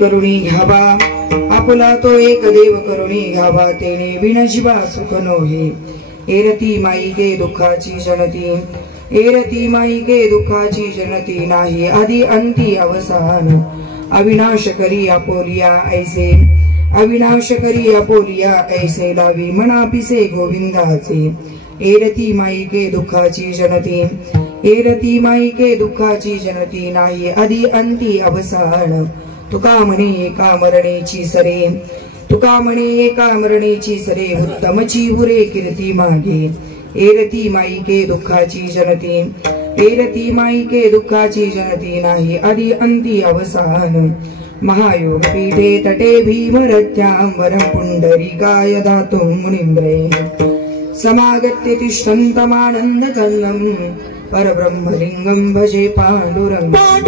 करुणी घ्यावा आपुला तो एक देव करुणी घ्यावा तेने विण जीवा सुख नोहे एरती माईके दुःखाची जनती एरती माईके दुःखाची जनती नाही आदि अंती अवसान अविनाश करी आपोलिया ऐसे अविनाश करी आपोलिया ऐसे लावी मना पिसे गोविंदाचे एरती माईके दुःखाची जनती एरती माईके दुःखाची जनती नाही आदि अंती अवसान तुका म्हणे एका मरणेची सरे तुका म्हणे एका मरणेची सरे उत्तमची उरे कीर्ती मागे एरती माईके दुःखाची जनती एरती माईके दुःखाची जनती नाही आदि अंती अवसान महायोग पीठे तटे भीमरथ्यां वरं पुंडरीकाय दातुं मुनीन्द्रे समागत्य तिष्ठन्तमानन्दकल्लं परब्रह्मलिंगं भजे पाण्डुरङ्गं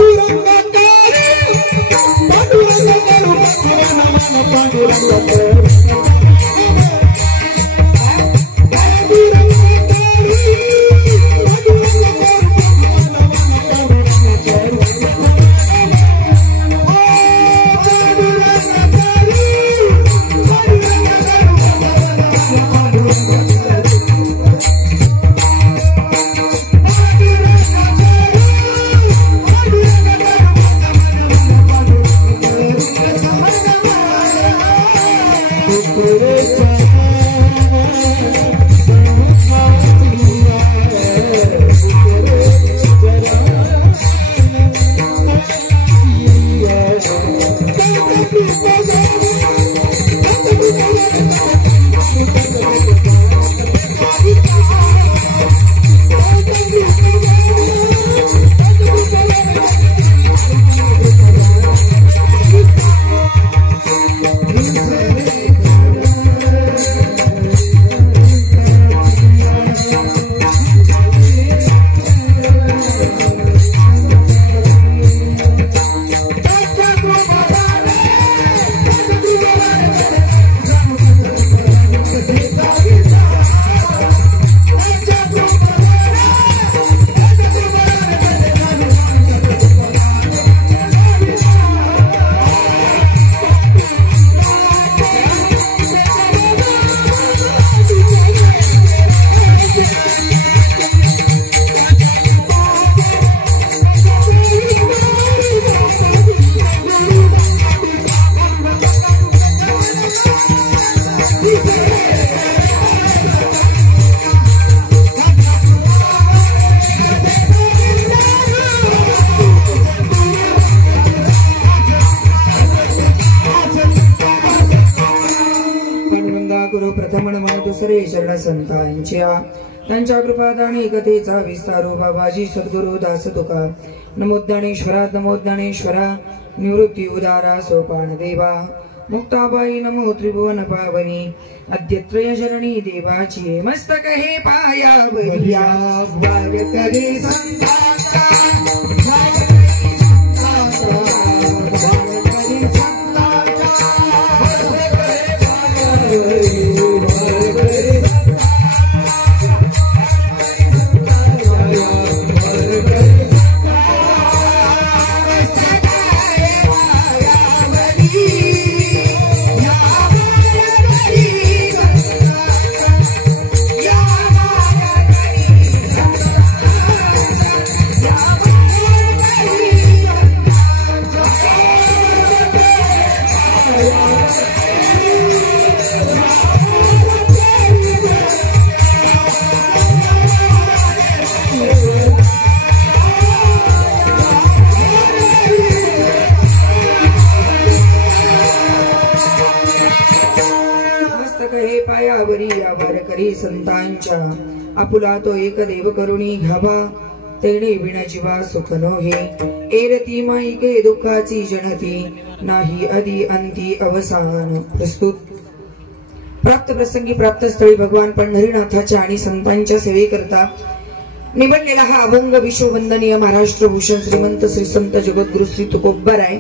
चरण संतांच्या त्यांच्या कृपादानी कथेचा विस्तारो बाबाजी सद्गुरु दास तुका नमो ज्ञानेश्वरा निवृत्ती उदारा सोपान देवा मुक्ताबाई नमो त्रिभुवन पावनी अद्यत्रय जननी देवाची मस्तक हे पाया बरिया भाग करे संतांचा संतांच्या आपुला तो एक देव करुणी घ्यावा तेने विण जीवा सुख नोहे एरती माईके दुःखाची जनती नाही आदि अंती अवसान प्रस्तुत प्राप्त प्रसंगी प्राप्त स्थळी भगवान पंढरीनाथाच्या आणि संतांच्या सेवेकरता निवडलेला हा अभंग विश्ववंदनीय महाराष्ट्र भूषण श्रीमंत श्री संत जगद्गुरु श्री तुकोबाराय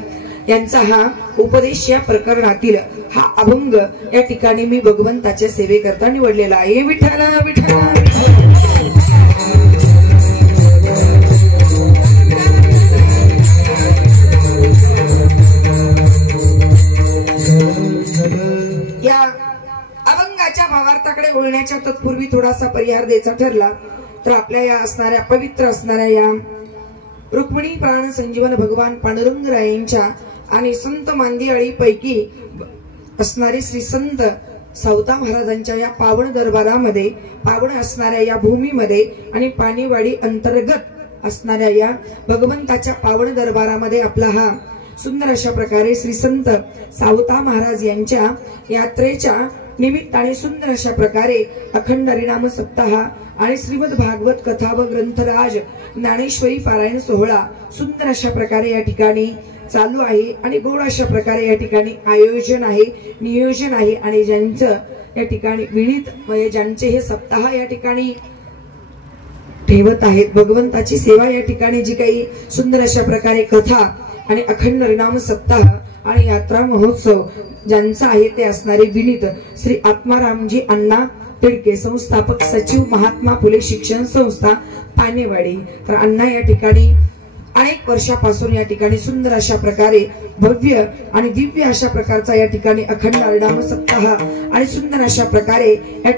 यांचा हा उपदेश या प्रकरणातील हा अभंग या ठिकाणी मी भगवंताच्या सेवेकरता निवडलेला आहे। विठ्ठला विठ्ठला बोलण्याच्या तत्पूर्वी थोडासा परिहार द्यायचा ठरला तर आपल्या या असणाऱ्या पवित्र असणाऱ्या या रुक्मिणी प्राण संजीवन भगवान पांडुरंग रायांच्या आणि संत मांदियाळी पैकी असणारे श्री संत सावता महाराजांच्या या पावन दरबारामध्ये पावन असणाऱ्या या भूमीमध्ये आणि पाणीवाडी अंतर्गत असणाऱ्या या भगवंताच्या पावन दरबारामध्ये आपला हा सुंदर अशा प्रकारे श्री संत सावता महाराज यांच्या यात्रेच्या निमित्ताने सुंदर अशा प्रकारे अखंड हरिनाम सप्ताह आणि श्रीमद भागवत कथा व ग्रंथराज ज्ञानेश्वरी पारायण सोहळा सुंदर अशा प्रकारे या ठिकाणी चालू आहे आणि गोड अशा प्रकारे या ठिकाणी आयोजन आहे, नियोजन आहे आणि ज्यांचं या ठिकाणी विनीत म्हणजे ज्यांचे हे सप्ताह या ठिकाणी ठेवत आहेत भगवंताची सेवा या ठिकाणी जी काही सुंदर अशा प्रकारे कथा आणि अखंड हरिनाम सप्ताह आणि यात्रा महोत्सव ज्यांचा आहे ते असणारे विनीत श्री आत्मारामजी अण्णा तिडके संस्थापक सचिव महात्मा फुले शिक्षण संस्था पानेवाडी। तर अण्णा या ठिकाणी अनेक वर्षापासून या ठिकाणी सुंदर अशा प्रकारे भव्य आणि दिव्य अशा प्रकारचा या ठिकाणी अखंड हरिनाम सप्ताह आणि सुंदर अशा प्रकारे या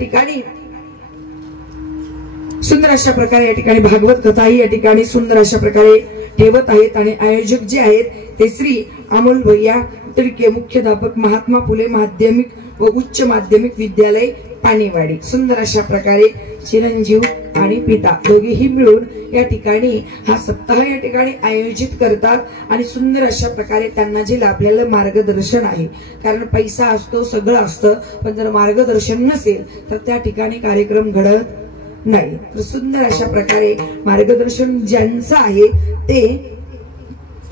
ठिकाणी भागवत कथाही या ठिकाणी सुंदर अशा प्रकारे ठेवत आहेत आणि आयोजक जे आहेत ते श्री अमोल भैया तिडके मुख्याध्यापक महात्मा फुले माध्यमिक व उच्च माध्यमिक विद्यालय पानेवाडी। सुंदर अशा प्रकारे चिरंजीव आणि पिता दोघेही मिळून या ठिकाणी हा सप्ताह या ठिकाणी आयोजित करतात आणि सुंदर अशा प्रकारे त्यांना जे लाभलेलं मार्गदर्शन आहे, कारण पैसा असतो सगळं असतं पण जर मार्गदर्शन नसेल तर त्या ठिकाणी कार्यक्रम घडत नाही। तर सुंदर अशा प्रकारे मार्गदर्शन ज्यांचं आहे ते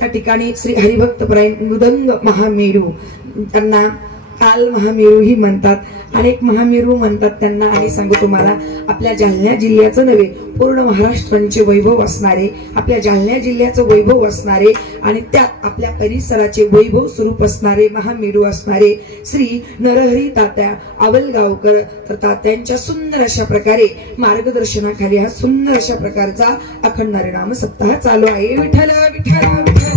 त्या ठिकाणी श्री हरिभक्तपरायण मृदंग महामेरू, त्यांना काल महामेरू ही म्हणतात, अनेक महामेरू म्हणतात त्यांना। आणि सांगू तुम्हाला आपल्या जालना जिल्ह्याचं नव्हे पूर्ण महाराष्ट्राचे वैभव असणारे, आपल्या जालना जिल्ह्याचं वैभव असणारे आणि त्यात आपल्या परिसराचे वैभव स्वरूप असणारे महामेरू असणारे श्री नरहरी तात्या आवलगावकर। तर तात्यांच्या सुंदर अशा प्रकारे मार्गदर्शनाखाली हा सुंदर अशा प्रकारचा अखंड हरिनाम सप्ताह चालू आहे। विठ्ठल विठ्ठल विठ्ठल।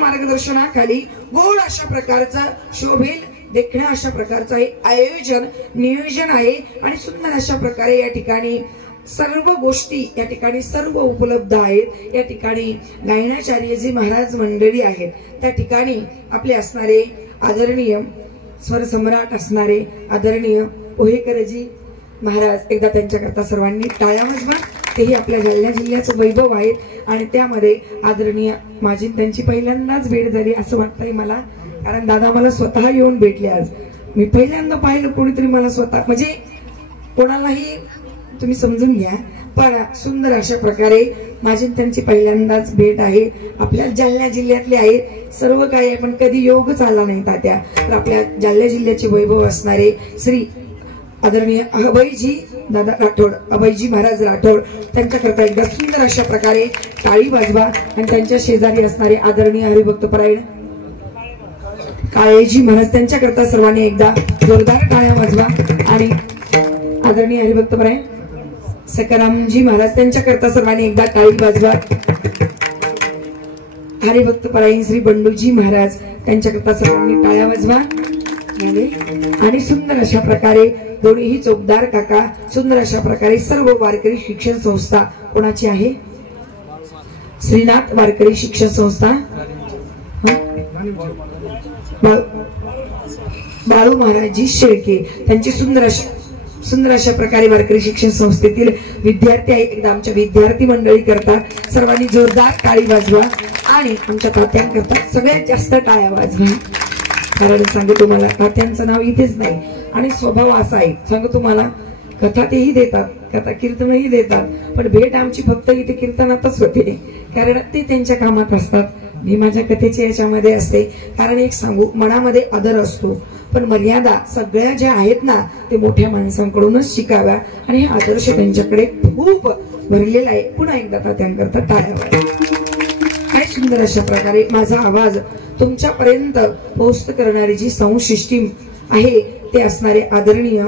मार्गदर्शनाखाली गोड अशा प्रकारचा शोभेल देखण्या अशा प्रकारचा हे आयोजन नियोजन आहे आणि सुंदर अशा प्रकारे या ठिकाणी सर्व गोष्टी या ठिकाणी सर्व उपलब्ध आहेत। या ठिकाणी गायनाचार्यजी महाराज मंडळी आहेत, त्या ठिकाणी आपले असणारे आदरणीय स्वर सम्राट असणारे आदरणीय पोहेकरजी महाराज, एकदा त्यांच्याकरता सर्वांनी टाळ्या वाजवा। तेही आपल्या जालना जिल्ह्याचं वैभव आहेत आणि त्यामध्ये आदरणीय माझी त्यांची पहिल्यांदाच भेट झाली असं वाटतंय मला, कारण दादा मला स्वतः येऊन भेटले आज। मी पहिल्यांदा पाहिलं कोणीतरी मला स्वतः, म्हणजे कोणालाही तुम्ही समजून घ्या, पण सुंदर अशा प्रकारे माझी त्यांची पहिल्यांदाच भेट आहे। आपल्या जालना जिल्ह्यातले आहेत सर्व काही आहे पण कधी योगच आला नाही तात्या। तर आपल्या जालना जिल्ह्याचे वैभव असणारे श्री आदरणीय अभयजी दादा राठोड, अभयजी महाराज राठोड, त्यांच्याकरता एकदा सुंदर अशा प्रकारे टाळी वाजवा। आणि त्यांच्या शेजारी असणारे आदरणीय हरिभक्तपरायण काळेजी महाराज, त्यांच्याकरता सर्वांनी एकदा जोरदार टाळ्या वाजवा। आणि आदरणीय हरिभक्तपरायण सकारामजी महाराज, त्यांच्याकरता सर्वांनी एकदा टाळी वाजवा। हरिभक्तपरायण श्री बंडूजी महाराज, त्यांच्याकरता सर्वांनी टाळ्या वाजवा। आणि सुंदर अशा प्रकारे दोन्हीही चौकदार काका, सुंदर अशा प्रकारे सर्व वारकरी शिक्षण संस्था कोणाची आहे? श्रीनाथ वारकरी शिक्षण संस्था, बाळू महाराजजी शेळके, त्यांची सुंदर अशा प्रकारे वारकरी शिक्षण संस्थेतील विद्यार्थी आहे। एकदा आमच्या विद्यार्थी मंडळी करता सर्वांनी जोरदार टाळी वाजवा आणि आमच्या तात्यांकरता सगळ्यात जास्त टाळ्या वाजवा। कारण सांगू तुम्हाला तात्यांचं नाव इथेच नाही आणि स्वभाव असा आहे, सांगू तुम्हाला कथा तेही देतात, कथा कीर्तनही देतात, पण भेट आमची फक्त इथे कीर्तनातच होते, कारण ते त्यांच्या कामात असतात. मी माझ्या कथेच्या याच्यामध्ये असते. कारण एक सांगू, मनामध्ये आदर असतो, पण मर्यादा सगळ्या ज्या आहेत ना ते मोठ्या माणसांकडूनच शिकाव्या, आणि हे आदर्श त्यांच्याकडे खूप भरलेला आहे. पुन्हा एकदा तात्यांकरता टाळ्या वाजवा. काय सुंदर अशा प्रकारे माझा आवाज तुमच्यापर्यंत पोहोच करणारी जी साऊंड सिस्टीम आहे ते असणारे आदरणीय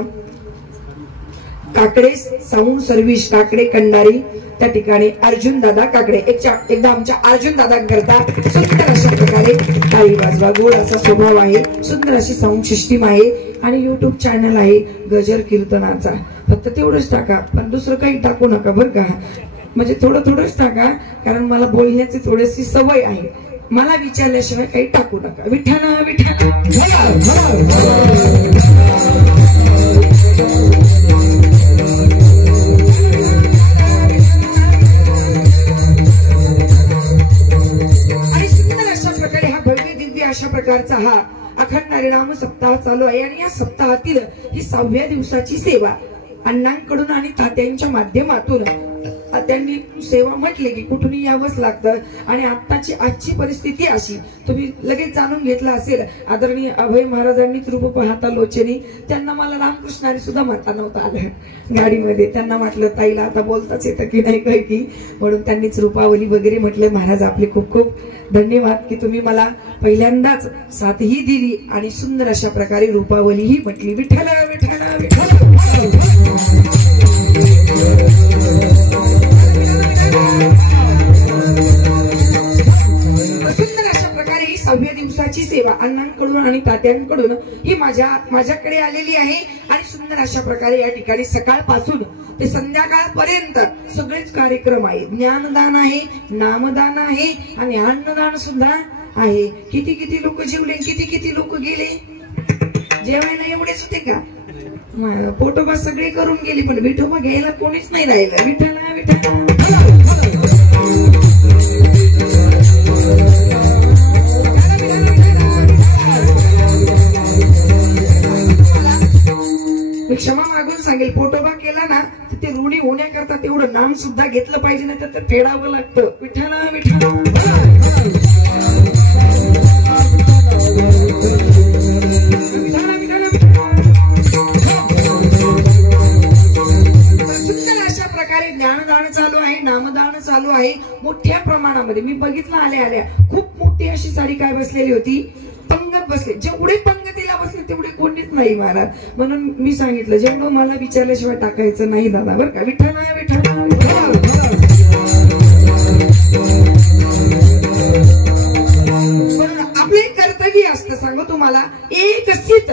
काकडे साऊंड सर्व्हिस काकडे कंडारी, त्या ठिकाणी अर्जुन दादा काकडे. एकदा आमच्या अर्जुन दादांकरता सुंदर अशा प्रकारे टाळी वाजवा. गोड असा स्वभाव आहे, सुंदर अशी साऊंड सिस्टीम आहे, आणि युट्यूब चॅनल आहे गजर कीर्तनाचा. फक्त तेवढंच टाका, पण दुसरं काही टाकू नका बरं का. म्हणजे थोडंच टाका, कारण मला बोलण्याची थोडीशी सवय आहे. मला विचारल्याशिवाय काही टाकू नका. विठाला विठाला. आणि सुंदर अशा प्रकारे हा भव्य दिव्य अशा प्रकारचा हा अखंड हरिनाम सप्ताह चालू आहे. आणि या सप्ताहातील ही 6व्या दिवसाची सेवा अण्णांकडून आणि तात्यांच्या माध्यमातून. त्यांनी सेवा म्हटले की कुठून यावंच लागतं, आणि आजची परिस्थिती अशी तुम्ही लगेच जाणून घेतला असेल. आदरणीय अभय महाराजांनीच रूप पाहता लोचनी, त्यांना मला रामकृष्णाने सुद्धा म्हणता नव्हतं आलं गाडीमध्ये. त्यांना म्हटलं ताईला आता बोलताच येतं की नाही काय की, म्हणून त्यांनीच रूपावली वगैरे म्हटलं. महाराज आपले खूप खूप धन्यवाद की तुम्ही मला पहिल्यांदाच साथही दिली आणि सुंदर अशा प्रकारे रूपावली ही म्हटली. विठ्ठल विठ्ठल विठ्ठल. सुंदर अशा प्रकारे ही 6व्या दिवसाची सेवा अण्णांकडून आणि तात्यांकडून ही माझ्याकडे आलेली आहे. आणि सुंदर अशा प्रकारे या ठिकाणी सकाळपासून ते संध्याकाळपर्यंत सगळेच कार्यक्रम आहे. ज्ञानदान आहे, नामदान आहे, आणि अन्नदान सुद्धा आहे. किती किती लोक जेवले, किती किती लोक गेले जेवायला, एवढेच होते का? पोटोबा सगळे करून गेले, पण विठोबा घ्यायला कोणीच नाही राहिलं. विठ्ठला विठ्ठला. मी क्षमा मागून सांगेल, पोटोबा केला ना तर ते ऋणी होण्याकरता तेवढं नाम सुद्धा घेतलं पाहिजे, नाही तर फेडावं लागतं. विठ्ठला विठ्ठला. सुंदर अशा प्रकारे ज्ञानदान चालू आहे, नामदान चालू आहे मोठ्या प्रमाणामध्ये. मी बघितलं आल्या खूप मोठी अशी साडी काय बसलेली होती, पंगत बसले. जेवढे पंगतीला बसले तेवढे कोणीच नाही महाराज. म्हणून मी सांगितलं जेवढं मला विचारल्याशिवाय टाकायचं नाही दादा बरं का. विठ्ठला विठ्ठला. म्हणून आपले कर्तव्य असतं सांगू तुम्हाला. एक सीत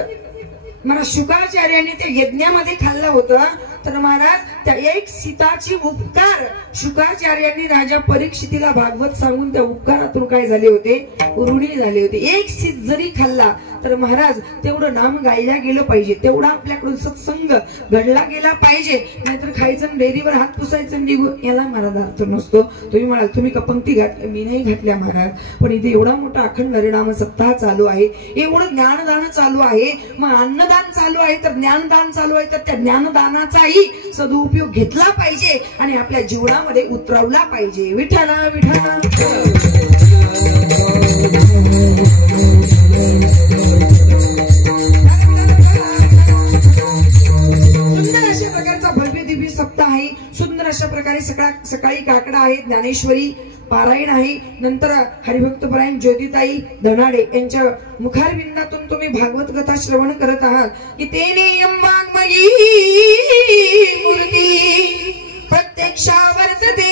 मला शुकाचार्यांनी ते यज्ञामध्ये खाल्लं होतं, तर महाराज त्या एक सीताची उपकार शुकाचार्यांनी राजा परीक्षितीला भागवत सांगून त्या उपकारातून काय झाले होते, ऋणी झाले होते. एक सीत जरी खाल्ला तर महाराज तेवढं नाम गायला गेलं पाहिजे, तेवढा आपल्याकडून सत्संग घडला गेला पाहिजे. नाहीतर खायचं डेअरीवर हात पुसायचं निघून, याला महाराज अर्थ नसतो. तुम्ही म्हणाल तुम्ही का पंक्ती घातल्या, मी नाही घातल्या महाराज, पण इथे एवढा मोठा अखंड हरिनाम सप्ताह चालू आहे, एवढं ज्ञानदान चालू आहे, मग अन्नदान चालू आहे, तर ज्ञानदान चालू आहे, तर त्या ज्ञानदानाचाही सदुपयोग घेतला पाहिजे आणि आपल्या जीवनामध्ये उतरवला पाहिजे. विठ्ठला विठ्ठला. सुंदर अशा प्रकारचा भव्य दिव्य सप्ताह आहे. सुंदर अशा प्रकारे सकाळी काकडा आहे, ज्ञानेश्वरी पारायण आहे, नंतर हरिभक्तपरायण ज्योतिताई धनाडे यांच्या मुखारविंदातून तुम्ही भागवत कथा श्रवण करत आहात की तेने वाङ्मयी मूर्ती प्रत्यक्षावर्तते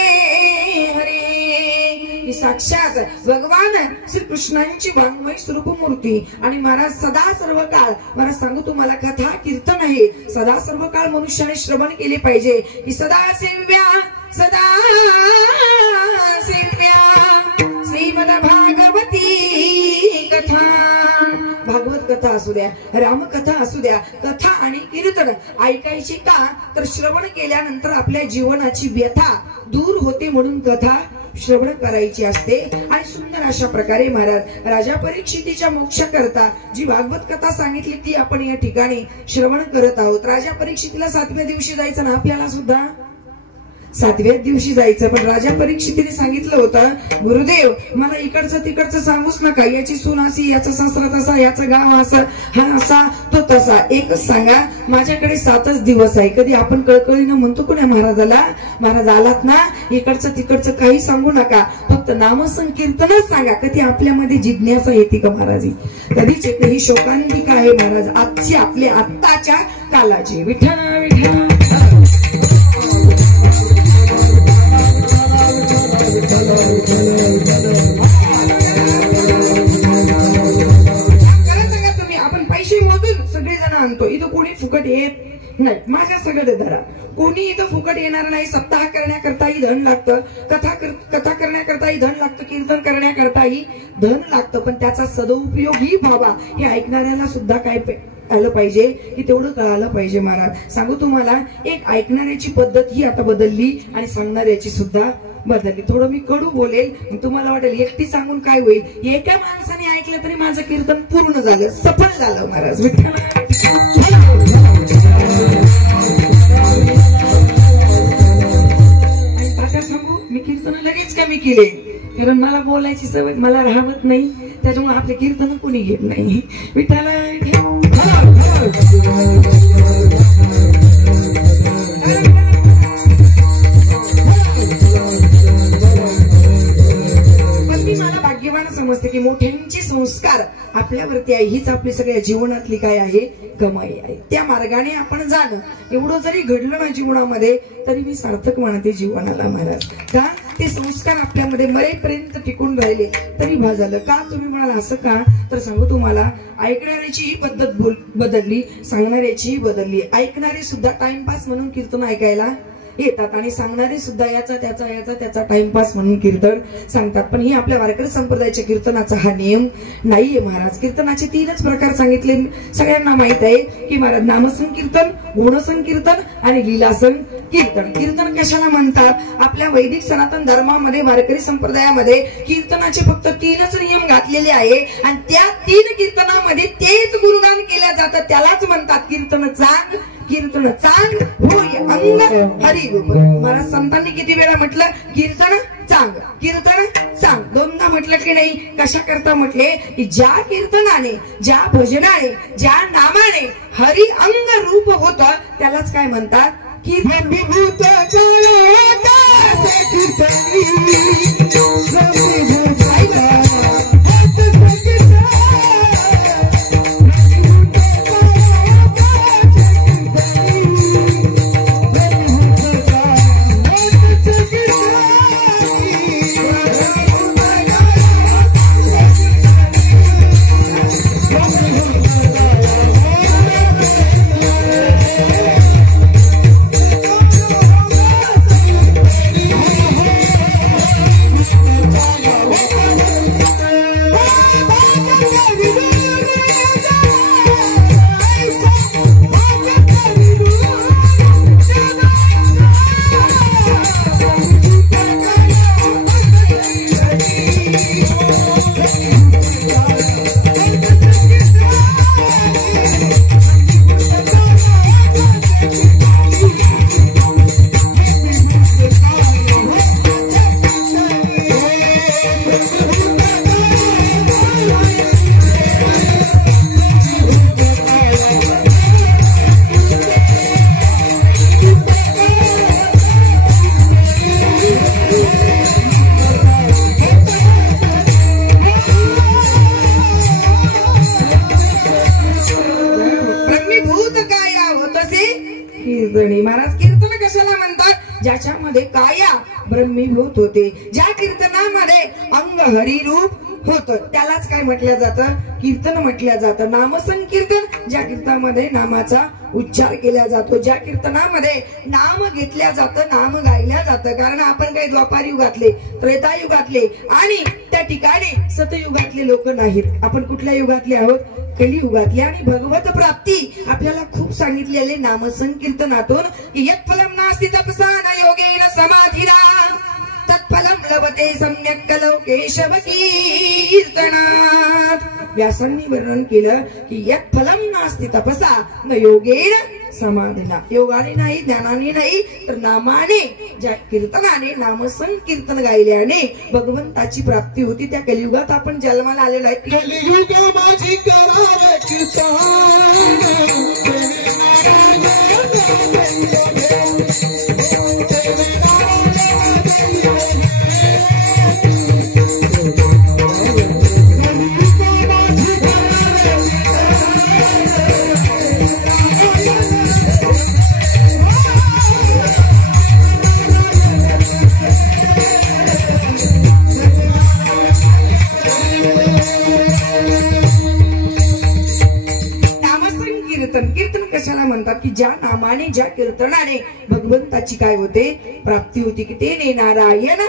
हरे. साक्षात भगवान श्री कृष्णांची वाङ्मय स्वरूप मूर्ती. आणि महाराज सदा सर्व काळ, महाराज सांगू तुम्हाला, कथा कीर्तन आहे, सदा सर्व काळ मनुष्याने श्रवण केले पाहिजे की सदा सेव्या श्रीमद भागवती कथा. भागवत कथा असू द्या, रामकथा असू द्या, कथा आणि कीर्तन ऐकायची का, तर श्रवण केल्यानंतर आपल्या जीवनाची व्यथा दूर होते म्हणून कथा श्रवण करायची असते। आणि सुंदर अशा प्रकारे महाराज राजा परीक्षितीच्या मोक्ष करता जी भागवत कथा सांगितली ती आपण या ठिकाणी श्रवण करत आहोत। राजा परीक्षितीला 7व्या दिवशी जायचं ना, आपल्याला सुद्धा 7व्या दिवशी जायचं, पण राजा परीक्षितीने सांगितलं होतं गुरुदेव मला इकडचं तिकडचं सांगूच नका, याची सून अशी, याचा सासरा तसा, याचं गाव असं, हा असा तो तसा, एकच सांगा माझ्याकडे 7च दिवस आहे। कधी आपण कळकळीनं म्हणतो कोणी महाराजाला, महाराज आलात ना इकडचं तिकडचं काही सांगू नका, फक्त नामसंकीर्तनच सांगा। कधी आपल्यामध्ये जिज्ञासा येते का महाराजी? कधीच येत नाही। शोकांतिका आहे महाराज आजची, आपल्या आत्ताच्या कालाची। विठ्ठल विठ्ठल तुम्ही, आपण पैसे मोजून सगळेजण आणतो, इथं कोणी फुकट येत नाही, माझ्या सगळं धरा, कोणी इथं फुकट येणार नाही। सप्ताह करण्याकरताही धन लागतं, कथा करण्याकरताही धन लागतं, कीर्तन करण्याकरताही धन लागतं, पण त्याचा सदुपयोग ही व्हावा हे ऐकणाऱ्याला सुद्धा काय आलं पाहिजे की तेवढं कळालं पाहिजे। महाराज सांगू तुम्हाला, एक ऐकणाऱ्याची पद्धत ही आता बदलली आणि सांगणाऱ्याची सुद्धा बदलली। थोडं मी कडू बोलेल, तुम्हाला वाटेल एकटी सांगून काय होईल, एका माणसाने ऐकलं तरी माझं कीर्तन पूर्ण झालं, सफल झालं महाराज। विठ्ठल आणि काका सांगू, मी कीर्तन लगेच कमी केले, कारण मला बोलायची सवय मला राहत नाही, त्याच्यामुळे आपले कीर्तन कोणी घेत नाही। विठ्ठल मला भाग्यवान समजते की मोठ्यांचे संस्कार आपल्यावरती आहे, हीच आपली सगळ्या जीवनातली काय आहे, कमाई आहे। त्या मार्गाने आपण जाणं, एवढं जरी घडलं ना जीवनामध्ये तरी मी सार्थक मानते जीवनाला महाराज। का ते संस्कार आपल्यामध्ये मरेपर्यंत टिकून राहिले तरी झालं। का तुम्ही म्हणाल असं का, तर सांगू तुम्हाला, ऐकणाऱ्याची पद्धत बदलली, सांगणाऱ्याची बदलली। ऐकणारे सुद्धा टाइमपास म्हणून कीर्तन ऐकायला येतात आणि सांगणारे सुद्धा याचा त्याचा टाइमपास म्हणून कीर्तन सांगतात, पण ही आपल्या वारकरी संप्रदायाच्या कीर्तनाचा हा नियम नाहीये महाराज। कीर्तनाचे 3च प्रकार सांगितले, सगळ्यांना माहित आहे की महाराज नामसंकीर्तन, गुणसंकीर्तन आणि लीलासंकीर्तन। कीर्तन कशाला म्हणतात? आपल्या वैदिक सनातन धर्मामध्ये वारकरी संप्रदायामध्ये कीर्तनाचे फक्त 3च नियम घातलेले आहे आणि त्या 3 कीर्तनामध्ये तेच गुणगान केल्या जातं, त्यालाच म्हणतात कीर्तन चांग, कीर्तन चांग होय अंग हरी गुण। महाराज संतांनी किती वेळा म्हटलं कीर्तन चांग, कीर्तन चांग, 2दा म्हटलं की नाही? कशा करता म्हटले की ज्या कीर्तनाने, ज्या भजनाने, ज्या नामाने हरी अंग रूप होत त्यालाच काय म्हणतात? कीर्तन। महाराज कीर्तन कशाला म्हणतात? ज्याच्यामध्ये काया ब्रह्मीभूत होते, ज्या कीर्तनामध्ये अंग हरिरूप होत त्यालाच काय म्हटलं जातं? कीर्तन म्हटलं जातं। नामसंकीर्तन, ज्या कीर्तनामध्ये नामाचा उच्चार केला जातो, ज्या कीर्तनामध्ये नाम घेतल्या जातं, नाम गायल्या जातं। कारण आपण काही द्वापार युगातले, त्रेतायुगातले आणि त्या ठिकाणी सतयुगातले लोक नाहीत, आपण कुठल्या युगातले आहोत? कलियुगातले। आणि भगवत प्राप्ती आपल्याला खूप सांगितलेले नामसंकीर्तनातून, यत् फलं नास्ति तपसा न योगेन समाधिना तत्फलं फलम लभते सम्यक कलौ केशव कीर्तनात. व्यासांनी वर्णन केलं की यत् फलम नास्ति तपसा न योगेन समाधीना. योगाने नाही, ज्ञानाने नाही, तर नामाने, ज्या कीर्तनाने, नामसंकीर्तन गायल्याने भगवंताची प्राप्ती होती. त्या कलियुगात आपण जन्माला आलेलो आहे. कलियुग माझी करावे कीर्तन. कीर्तन कशाला म्हणतात की ज्या नामाने, ज्या कीर्तनाने भगवंताची काय होते, प्राप्ती होती. की ते ने नारायण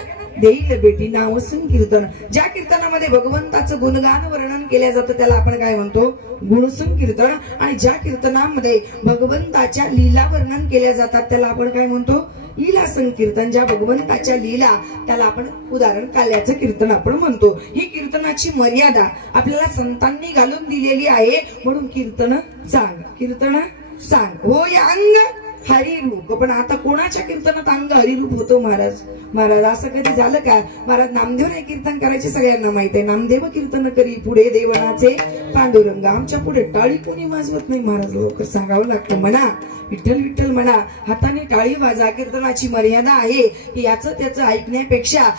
देईल बेटी नाव संकीर्तन. ज्या कीर्तनामध्ये भगवंताचं गुणगान वर्णन केलं जातं त्याला आपण काय म्हणतो, गुणसंकीर्तन. आणि ज्या कीर्तनामध्ये भगवंताच्या लीला वर्णन केल्या जातात त्याला आपण काय म्हणतो, लीला संकीर्तन. ज्या भगवंताच्या लीला त्याला आपण, उदाहरण काल्याचं कीर्तन आपण म्हणतो. ही कीर्तनाची मर्यादा आपल्याला संतांनी घालून दिलेली आहे. म्हणून कीर्तन सांग, कीर्तन सांग हो या अंग हरिरूप. पण आता कोणाच्या कीर्तनात अंग हरिरूप होतो महाराज? महाराज असं कधी झालं का? महाराज नामदेव नाही कीर्तन करायचे सगळ्यांना माहित आहे. नामदेव कीर्तन करी पुढे देवनाचे पांडुरंग. आमच्या पुढे टाळी कोणी वाजवत नाही महाराज. लवकर सांगावं लागतं म्हणा, विठ्ठल विठ्ठल म्हणा, हाताने टाळी वाजा. कीर्तनाची मर्यादा आहे की याचं त्याचं ऐकण्यापेक्षा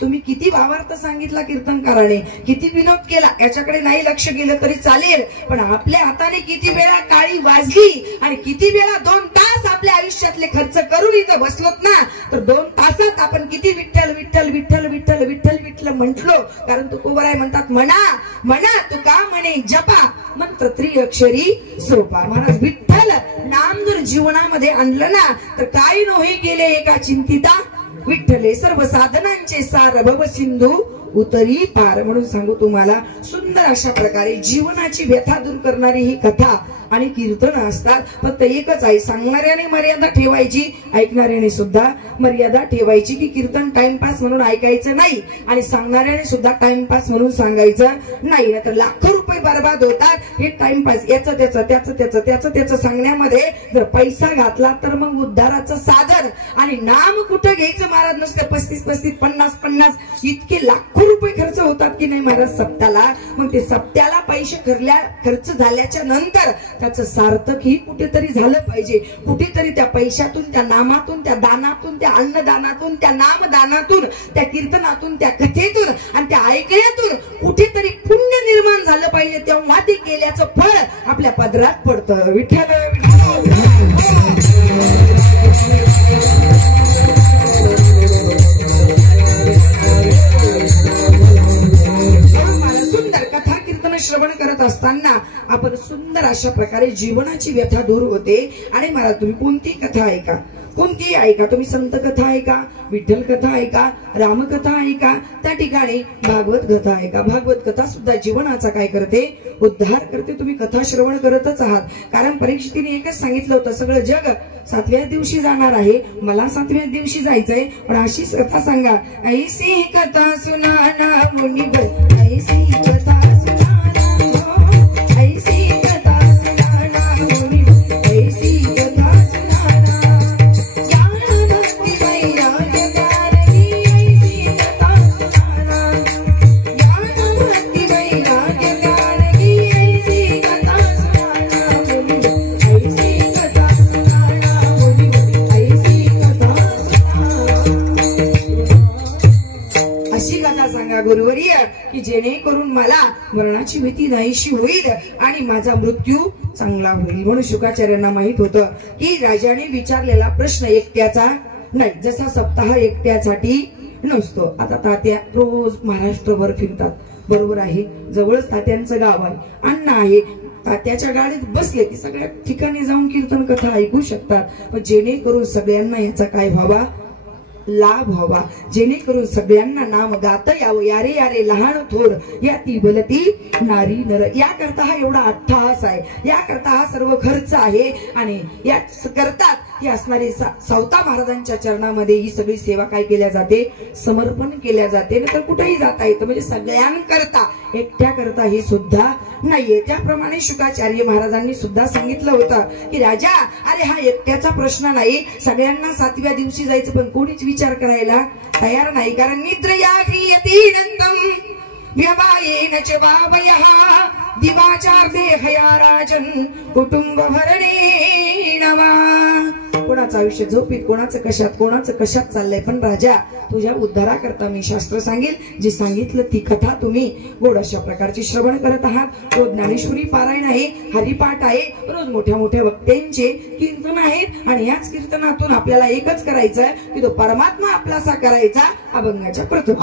तुम्ही किती भावार्थ सांगितला कीर्तनकाराने, किती विनोद केला, याच्याकडे नाही लक्ष गेलं तरी चालेल. पण आपल्या हाताने किती वेळा टाळी वाजली आणि किती वेळा 2 तास आपल्या आयुष्यातले खर्च करून इथं बसलोत ना, तर 2 तासात आपण किती विठ्ठल विठ्ठल विठ्ठल विठ्ठल विठ्ठल विठ्ठल म्हटलो. कारण तुकोबराय म्हणतात म्हणा म्हणा तू का म्हणे जपा मंत्र त्रिअक्षरी सोपा. महाराज विठ्ठल नाम जर जीवनामध्ये आणलं ना तर काही नव्हे गेले एका चिंतिता विठ्ठले. सर्व साधनांचे सार भव सिंधू उतरी पार. म्हणून सांगू तुम्हाला, सुंदर अशा प्रकारे जीवनाची व्यथा दूर करणारी ही कथा आणि कीर्तन असतात. फक्त एकच आहे, सांगणाऱ्याने मर्यादा ठेवायची, ऐकणाऱ्याने सुद्धा मर्यादा ठेवायची. की कीर्तन टाइमपास म्हणून ऐकायचं नाही आणि सांगणाऱ्याने सुद्धा टाइमपास म्हणून सांगायचं नाही. तर लाखो रुपये बर्बाद होतात हे टाइमपास, याचं त्याचं त्याचं त्याचं त्याचं त्याचं सांगण्यामध्ये. जर पैसा घातला तर मग उद्धाराचं साधन. आणि नाम कुठं घ्यायचं महाराज? नुसतं 35-35 50-50 इतके लाखो रुपये खर्च होतात की नाही महाराज सप्त्याला. मग ते सप्त्याला पैसे खर्च झाल्याच्या नंतर त्याचं सार्थक ही कुठेतरी झालं पाहिजे. कुठेतरी त्या पैशातून, त्या नामातून, त्या दानातून, त्या अन्नदानातून, त्या नामदानातून, त्या कीर्तनातून, त्या कथेतून आणि त्या ऐकण्यातून कुठेतरी पुण्य निर्माण झालं पाहिजे. तेव्हा ते केल्याचं फळ आपल्या पदरात पडतं. विठ्ठल श्रवण करत असताना आपण सुंदर अशा प्रकारे जीवनाची व्यथा दूर होते. आणि मला तुम्ही कोणती कथा ऐका, कोणती ऐका, तुम्ही संत कथा ऐका, विठ्ठल कथा ऐका, रामकथा ऐका, त्या ठिकाणी भागवत कथा ऐका. भागवत कथा सुद्धा जीवनाचा काय करते, उद्धार करते. तुम्ही कथा श्रवण करतच आहात. कारण परीक्षितीने एकच सांगितलं होतं, सगळं जग 7व्या दिवशी जाणार आहे, मला 7व्या दिवशी जायचंय. पण अशीच कथा सांगा. ऐसी कथा सुनाना मुनिवर, ऐसी कथा गुरुवर्य की जेणेकरून मला मरणाची भीती नाहीशी होईल आणि माझा मृत्यू चांगला होईल. म्हणून शुकाचार्यांना माहित होतं की राजाने विचारलेला प्रश्न एकट्याचा नाही. जसा सप्ताह एकट्यासाठी नसतो. आता तात्या रोज महाराष्ट्रभर फिरतात, बरोबर आहे, जवळच तात्यांचं गाव आहे, अण्णा आहे. तात्याच्या गाडीत बसले की सगळ्या ठिकाणी जाऊन कीर्तन कथा ऐकू शकतात. जेणेकरून सगळ्यांना याचा काय व्हावा, लाभ व्हावा. जेणेकरून सगळ्यांना नाम गाता यावं. यारे यारे लहान थोर या ती बोलती नारी नर. याकरता हा एवढा अट्टहास आहे, याकरता हा सर्व खर्च आहे. आणि या करतात ही असणारी सावता महाराजांच्या चरणामध्ये ही सगळी सेवा काय केल्या जाते, समर्पण केल्या जाते. नंतर कुठेही जाता येतं, म्हणजे सगळ्यांकरता, एकट्या करता ही सुद्धा नाहीये. त्याप्रमाणे शुकाचार्य महाराजांनी सुद्धा सांगितलं होतं की राजा, अरे हा एकट्याचा प्रश्न नाही, सगळ्यांना 7व्या दिवशी जायचं, पण कोणीच विचार करायला तयार नाही. कारण निद्रया ह्रियतीनंतम व्यवायेन च वावयः दिवाचार्दे हया राजन कुटुंब भरणेन वा. कोणाचं आयुष्य झोपीत, कोणाचं कशात चाललंय, पण राजा तुझ्या उद्धाराकरता मी शास्त्र सांगेल. जे सांगितलं ती कथा तुम्ही गोड अशा प्रकारची श्रवण करत आहात. रोज ज्ञानेश्वरी पारायण आहे, हरिपाठ आहे, रोज मोठ्या मोठ्या वक्त्यांचे कीर्तन आहेत. आणि याच कीर्तनातून आपल्याला एकच करायचं की तो परमात्मा आपलासा करायचा अभंगाच्या प्रथम.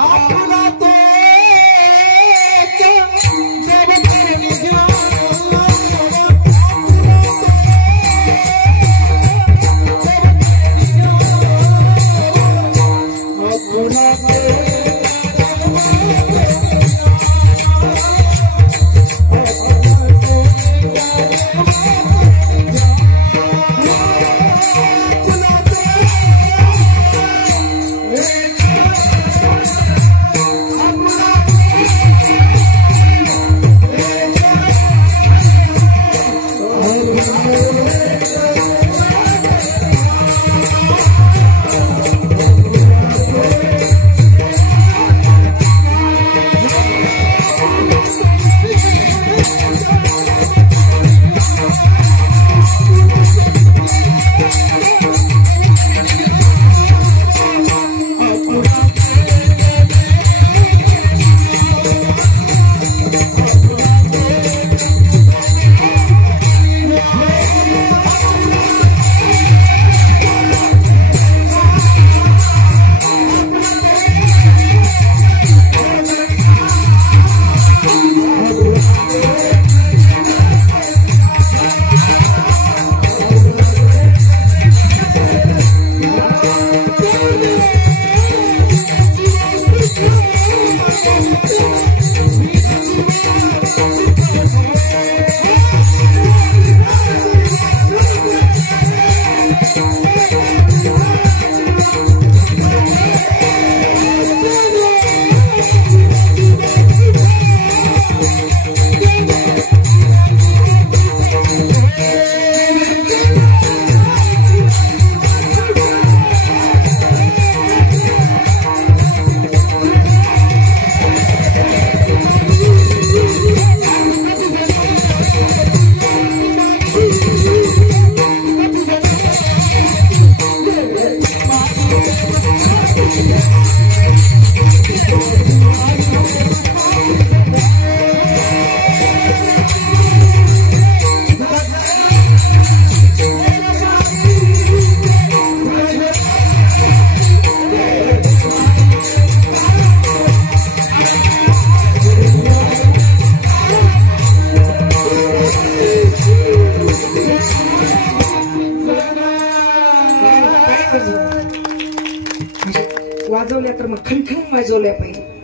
वाजवल्या तर मग खणखण वाजवल्या पाहिजे.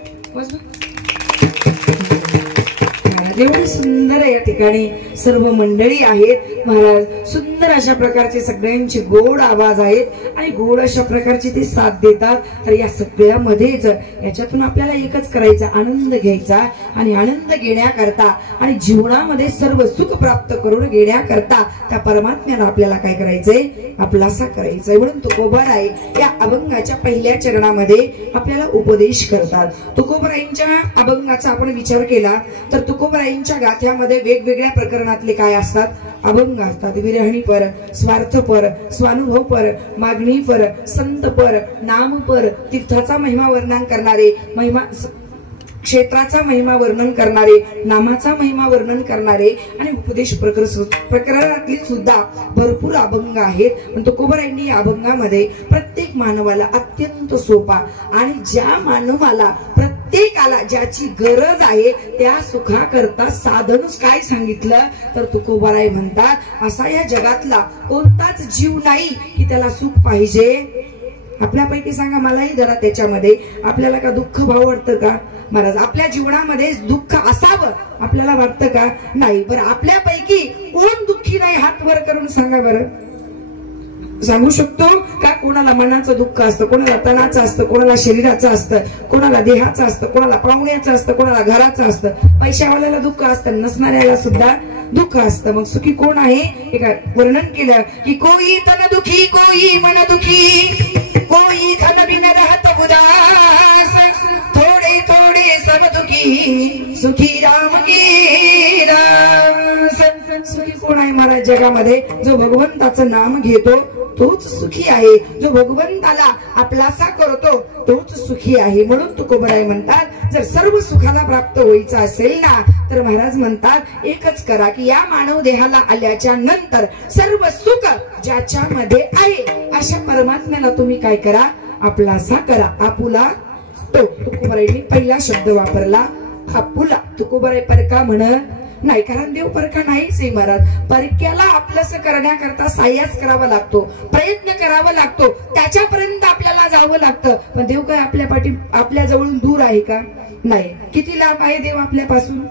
एवढी सुंदर या ठिकाणी सर्व मंडळी आहेत महाराज. सुंदर अशा प्रकारचे सगळ्यांचे गोड आवाज आहेत आणि गोड अशा प्रकारचे ते साथ देतात. तर या सगळ्यामध्येच याच्यातून आपल्याला एकच करायचा, आनंद घ्यायचा. आणि आनंद घेण्याकरता आणि जीवनामध्ये सर्व सुख प्राप्त करून घेण्याकरता त्या परमात्म्याला आपल्याला काय करायचंय, आपलासा करायचंय. म्हणून तुकोबाराय या अभंगाच्या पहिल्या चरणामध्ये आपल्याला उपदेश करतात. तुकोबारायांच्या अभंगाचा आपण विचार केला तर तुकोबारायांच्या गाथ्यामध्ये वेगवेगळ्या प्रकरणातले काय असतात, अभंग असतात. विरहणीपर, स्वार्थपर, स्वानुभवपर, मागणीपर, संतपर, नामपर, तीर्थाचा महिमा वर्णन करणारे, महिमा क्षेत्राचा महिमा वर्णन करणारे, नामाचा महिमा वर्णन करणारे आणि उपदेश प्रकरणातली सुद्धा भरपूर अभंग आहेत. पण तुकोबारायांनी या अभंगामध्ये प्रत्येक मानवाला अत्यंत सोपा आणि ज्या मानवाला प्रत्येकाला ज्याची गरज आहे त्या सुखाकरता साधन काय सांगितलं तर तुकोबाराय म्हणतात, असा या जगातला कोणताच जीव नाही की त्याला सुख पाहिजे. आपल्यापैकी सांगा मलाही जरा त्याच्यामध्ये आपल्याला का दुःख भाव वाटतं का महाराज? आपल्या जीवनामध्ये दुःख असावं आपल्याला वाटतं का? नाही. बरं आपल्यापैकी कोण दुःखी नाही? हात वर करून सांगा बरं. सांगू शकतो का? कोणाला मनाचं दुःख असतं, कोणाला तणाचं असतं, कोणाला शरीराचं असतं, कोणाला देहाचं असतं, कोणाला पाहुण्याचं असतं, कोणाला घराचं असतं. पैशावाल्याला दुःख असतं, नसणाऱ्याला सुद्धा दुःख असतं. मग सुखी कोण आहे? एका वर्णन केलं की कोई तन दुखी कोई मन दुखी, कोई धन बिन रहत उदास, थोड़े थोड़े सब दुखी सुखी राम की दास. सुखी कोण आहे महाराज जगामध्ये? जो भगवंताचं नाम घेतो तोच सुखी आहे. जो भगवंताला आपलासा करतो तोच सुखी आहे. म्हणून तुकोबराय म्हणतात जर सर्व सुखाला प्राप्त व्हायचं असेल ना तर महाराज म्हणतात एकच करा की या मानव देहाला आल्याच्या नंतर सर्व सुख ज्याच्यामध्ये आहे अशा परमात्म्याला तुम्ही काय करा? आपलासा करा. आपुला तो. तुकोबरायनी पहिला शब्द वापरला आपुला. तुकोबराय परका म्हण नाही, कारण देव परका नाहीच आहे महाराज. परक्याला आपलंसं करण्याकरता साह्यच करावा लागतो, प्रयत्न करावा लागतो, त्याच्यापर्यंत आपल्याला जावं लागतं. पण देव काय आपल्या जवळून दूर आहे का? नाही. किती लांब आहे देव आपल्यापासून?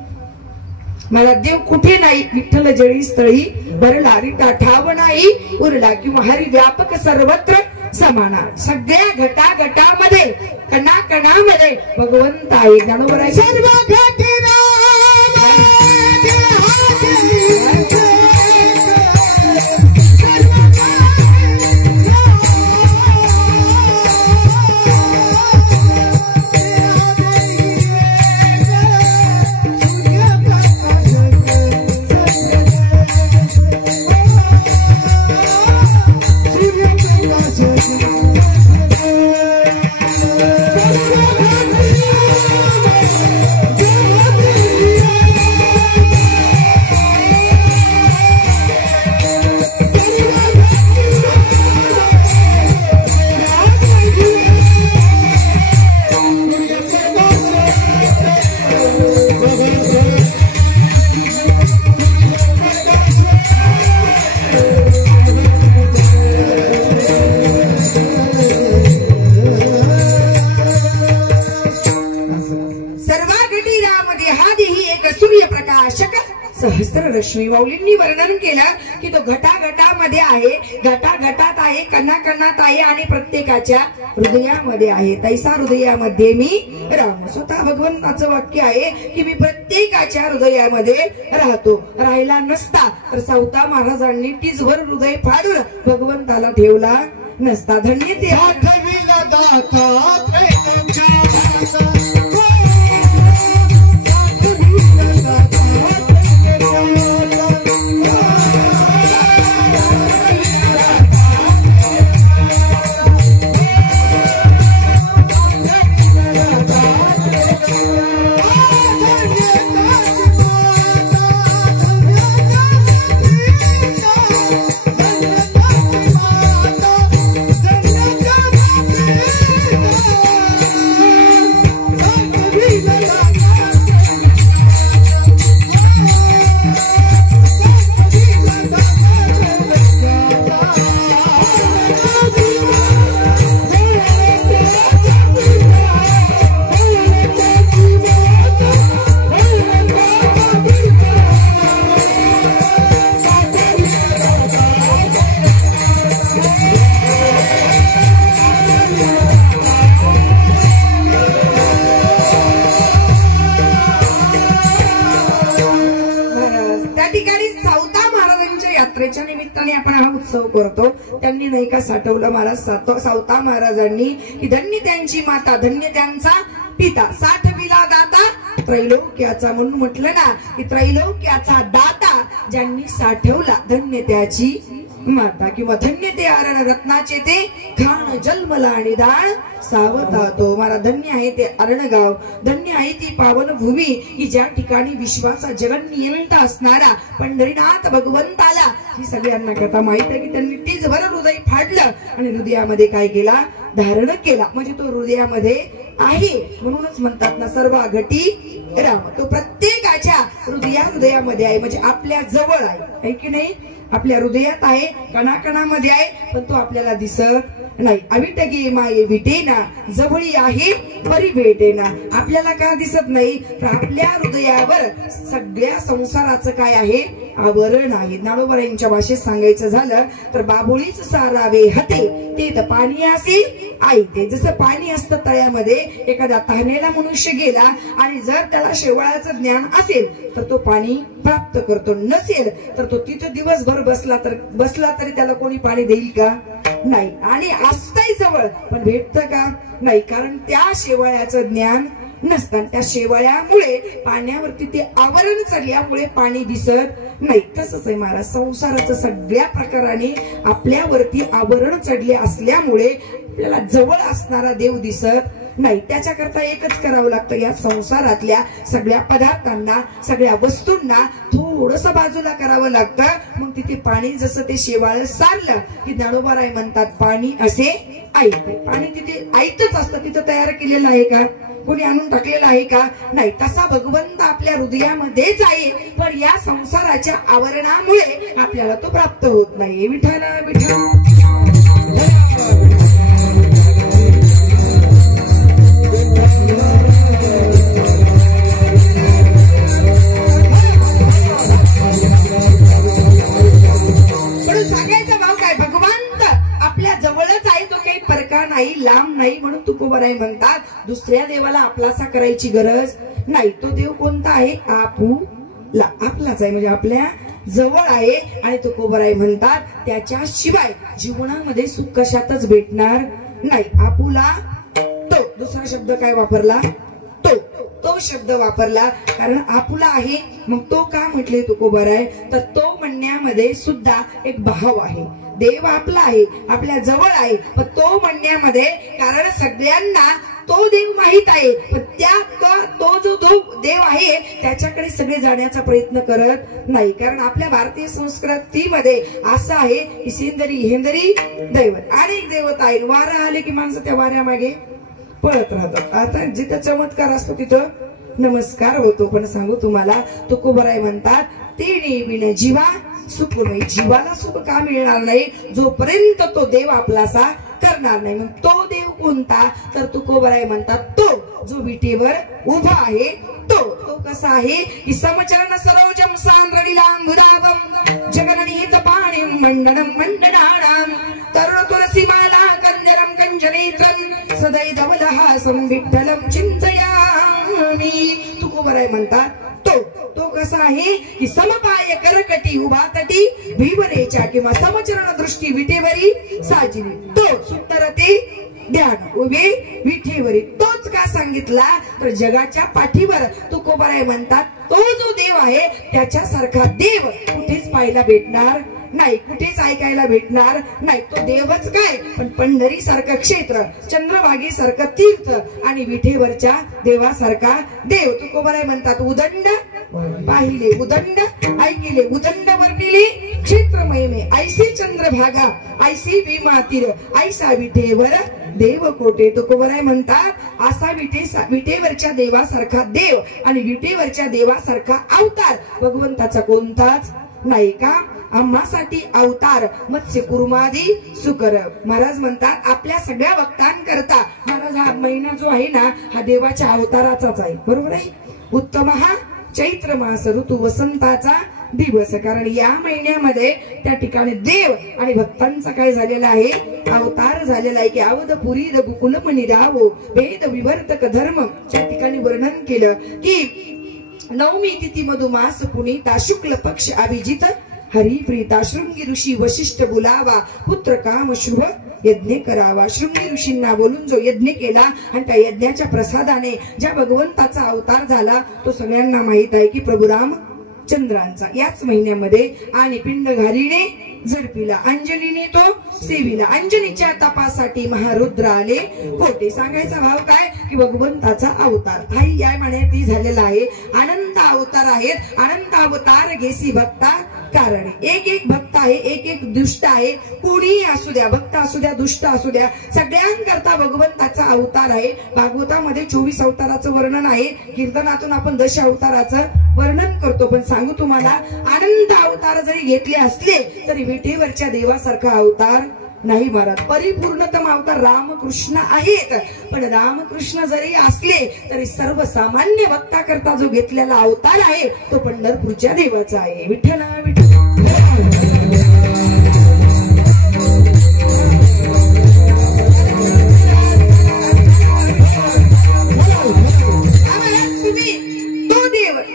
मला देव कुठे नाही. विठ्ठल जळी स्थळी भरला रिटा ठाव नाही उरला, किंवा हरी व्यापक सर्वत्र समाना. सगळ्या घटाघटामध्ये कणाकणामध्ये भगवंत आहे. ज्ञानोबर आहे. सर्व घटी सहस्ररश्मी. माऊलींनी वर्णन केलं की तो घटाघटामध्ये आहे, घटाघटात आहे, कणाकणात आहे आणि प्रत्येकाच्या हृदयामध्ये आहे. तैसा हृदयामध्ये मी राम. स्वतः भगवंताचं वाक्य आहे की मी प्रत्येकाच्या हृदयामध्ये राहतो. राहिला नसता तर सावता महाराजांनी टीजभर हृदय फाडून भगवंताला ठेवला नसता. धन्य ते निमित्ताने आपण हा उत्सव करतो. त्यांनी नाही का साठवलं महाराज सावता महाराजांनी की धन्य त्यांची माता, धन्य त्यांचा पिता, साठविला दाता त्रैलोक्याचा. म्हणून म्हटलं ना की त्रैलोक्याचा दाता ज्यांनी साठवला धन्य त्याची माता, किंवा धन्य ते अरण रत्नाचे ते खाण जन्मला आणि दाळ सावता तो. मला धन्य आहे ते अरणगाव, धन्य आहे ती पावन भूमी की ज्या ठिकाणी विश्वाचा जगन्नियंता असणारा पंढरीनाथ भगवंताला ही सगळ्यांना कथा माहित आहे की त्यांनी टीजभर हृदय फाडलं आणि हृदयामध्ये काय केला? धारण केला. म्हणजे तो हृदयामध्ये आहे. म्हणूनच म्हणतात ना सर्व घटी राम. तो प्रत्येकाच्या हृदयामध्ये आहे, म्हणजे आपल्या जवळ आहे की नाही? आपल्या हृदयात आहे, कणाकणामध्ये आहे, पण तो आपल्याला दिसत नाही. अविटगी माये विटेना जवळी आहे परी भेटेना. आपल्याला का दिसत नाही? तर आपल्या हृदयावर सगळ्या संसाराचं काय आहे? आवरण आहे. ज्ञानोबरायांच्या भाषेत सांगायचं झालं तर बाबुळीच सारावे हाते ते तर पाणी असे आईते. जसं पाणी असतं तळ्यामध्ये, एखादा तहानेला मनुष्य गेला आणि जर त्याला शेवाळाचं ज्ञान असेल तर तो पाणी प्राप्त करतो, नसेल तर तो तिथं दिवसभर बसला तरी त्याला कोणी पाणी देईल का? नाही. आणि असतंय जवळ पण भेटतं का? नाही. कारण त्या शेवाळ्याचं ज्ञान नसतं. त्या शेवाळ्यामुळे पाण्यावरती ते आवरण चढल्यामुळे पाणी दिसत नाही. तसंच आहे महाराज, संसाराचं सगळ्या प्रकाराने आपल्यावरती आवरण चढले असल्यामुळे आपल्याला जवळ असणारा देव दिसत नाही. त्याच्याकरता एकच करावं लागतं, या संसारातल्या सगळ्या पदार्थांना, सगळ्या वस्तूंना थोडस बाजूला करावं लागतं. मग तिथे पाणी जसं ते शेवाळ सारलं की ज्ञानोबाराय म्हणतात पाणी असे ऐकते. पाणी तिथे ऐकतच असतं, तिथं तयार केलेलं आहे का? कोणी आणून टाकलेला आहे का? नाही. तसा भगवंत आपल्या हृदयामध्येच आहे, पण या संसाराच्या आवरणामुळे आपल्याला तो प्राप्त होत नाही. विठ्ठल विठ्ठल. सांगायचा भाव काय? भगवंत आपल्या जवळच आहे, तो काही परका नाही, लांब नाही. म्हणून तुकोबाराय म्हणतात दुसऱ्या देवाला आपलासा करायची गरज नाही. तो देव कोणता आहे? आपुला, आपलाच आहे, म्हणजे आपल्या जवळ आहे. आणि तुकोबाराय म्हणतात त्याच्याशिवाय जीवनामध्ये सुख कशातच भेटणार नाही. आपुला तो, दुसरा शब्द काय वापरला? तो शब्द वापरला. कारण आपुला आहे, मग तो का म्हटले तुकोबाराय? तर तो म्हणण्यामध्ये सुद्धा एक भाव आहे. देव आपला आहे, आपल्या जवळ आहे, पण तो म्हणण्यामध्ये, कारण सगळ्यांना तो देव माहित आहे, पण तो जो देव आहे त्याच्याकडे सगळे जाण्याचा प्रयत्न करत नाही. कारण आपल्या भारतीय संस्कृतीमध्ये असं आहे की सेंदरी हेंदरी दैवत, अनेक देवता आहेत. वारा आले की माणसं त्या वाऱ्यामागे पळत राहतात. आता जिथं चमत्कार असतो तिथं नमस्कार होतो. पण सांगू तुम्हाला, तुकोबाराय म्हणतात तेने विण जीवा सुख नाही. जीवाला सुख का मिळणार नाही? जोपर्यंत तो देव आपलासा करणार नाही. मग तो देव कोणता? तर तुकोबाराय म्हणतात तो जो विटेवर उभा आहे तो कसा आहे की समचरण सरोजम सांद्रलीलांबुदावम जगननीत पाणी मंडनम मंडनानाम तरुण तुलसी माला कंजरम कंजनेत्रम सदैवलहासम विठ्ठलम चिंतयामि. तुकोबाराय म्हणतात तो कसा आहे की समपाय करकटी उभा तटी विवरेच्या किंवा समचरण दृष्टी विटेवरी साजिनी. तो सुंदरते ध्यान उभे विठेवरी. तोच का सांगितला? तर जगाच्या पाठीवर तुकोबाराय म्हणतात तो जो देव आहे त्याच्यासारखा देव कुठेच पाहायला भेटणार नाही, कुठेच ऐकायला भेटणार नाही. तो देवच काय, पण पंढरी सारखं क्षेत्र, चंद्रभागी सारखं तीर्थ आणि विठेवरच्या देवासारखा देव. तुकोबाराय म्हणतात उदंड पाहिले, उदंड ऐकिले, उदंड वर्णिले क्षेत्र महिमे ऐसी चंद्रभागा ऐसी भीमातीर ऐसा विठेवर देव कोटे. तुकोबाराय म्हणतात असा विटेवरच्या देवासारखा देव आणि विटेवरच्या देवासारखा अवतार भगवंताचा कोणताच नाही. का? आम्हासाठी अवतार मत्स्य कुर्मादी सुकर. महाराज म्हणतात आपल्या सगळ्या भक्तांकरता महाराज हा महिना जो आहे ना हा देवाच्या अवताराचाच आहे. बरोबर आहे. उत्तम हा चैत्र मास ऋतू वसंताचा दिवस. कारण या महिन्यामध्ये त्या ठिकाणी देव आणि भक्तांचा काय झालेला आहे? अवतार झालेला आहे. की अवध पुरी कुलमणी राहो वेद विवर्तक धर्म. त्या ठिकाणी वर्णन केलं की नवमी तिथी मधुमास पुनीता शुक्ल पक्ष अभिजित हरिप्रीता शृंगी ऋषी वशिष्ठ बुलावा पुत्र काम शुभ यज्ञ करावा. शृंगी ऋषींना बोलून जो यज्ञ केला आणि त्या यज्ञाच्या प्रसादाने ज्या भगवंताचा अवतार झाला तो सगळ्यांना माहित आहे की प्रभू राम चंद्रांचा. याच महिन्यामध्ये आणि पिंड घालीने झडपिला अंजलीने तो सेविला. अंजलीच्या तपासाठी महारुद्र आले पोटे. सांगायचा भाव काय की भगवंताचा अवतार हा या महिन्यात झालेला आहे. अनंत अवतार आहेत. अनंत अवतार घेसी भक्ता कारण एक एक भक्त आहे, एक एक दुष्ट आहे. कोणी असू द्या, भक्त असू द्या, दुष्ट असू द्या, सगळ्यांकरता भगवंताचा अवतार आहे. भागवतामध्ये 24 अवताराचं वर्णन आहे. कीर्तनातून आपण 10 अवताराचं वर्णन करतो. पण सांगू तुम्हाला अनंत अवतार जरी घेतले असले तरी विठेवरच्या देवासारखा अवतार नाही महाराज, परिपूर्णतम अवतार रामकृष्ण आहेत. पण रामकृष्ण जरी असले तरी सर्वसामान्य भक्ता करता जो घेतलेला अवतार आहे तो पंढरपूरच्या देवाचा आहे. विठ्ठल विठ्ठल.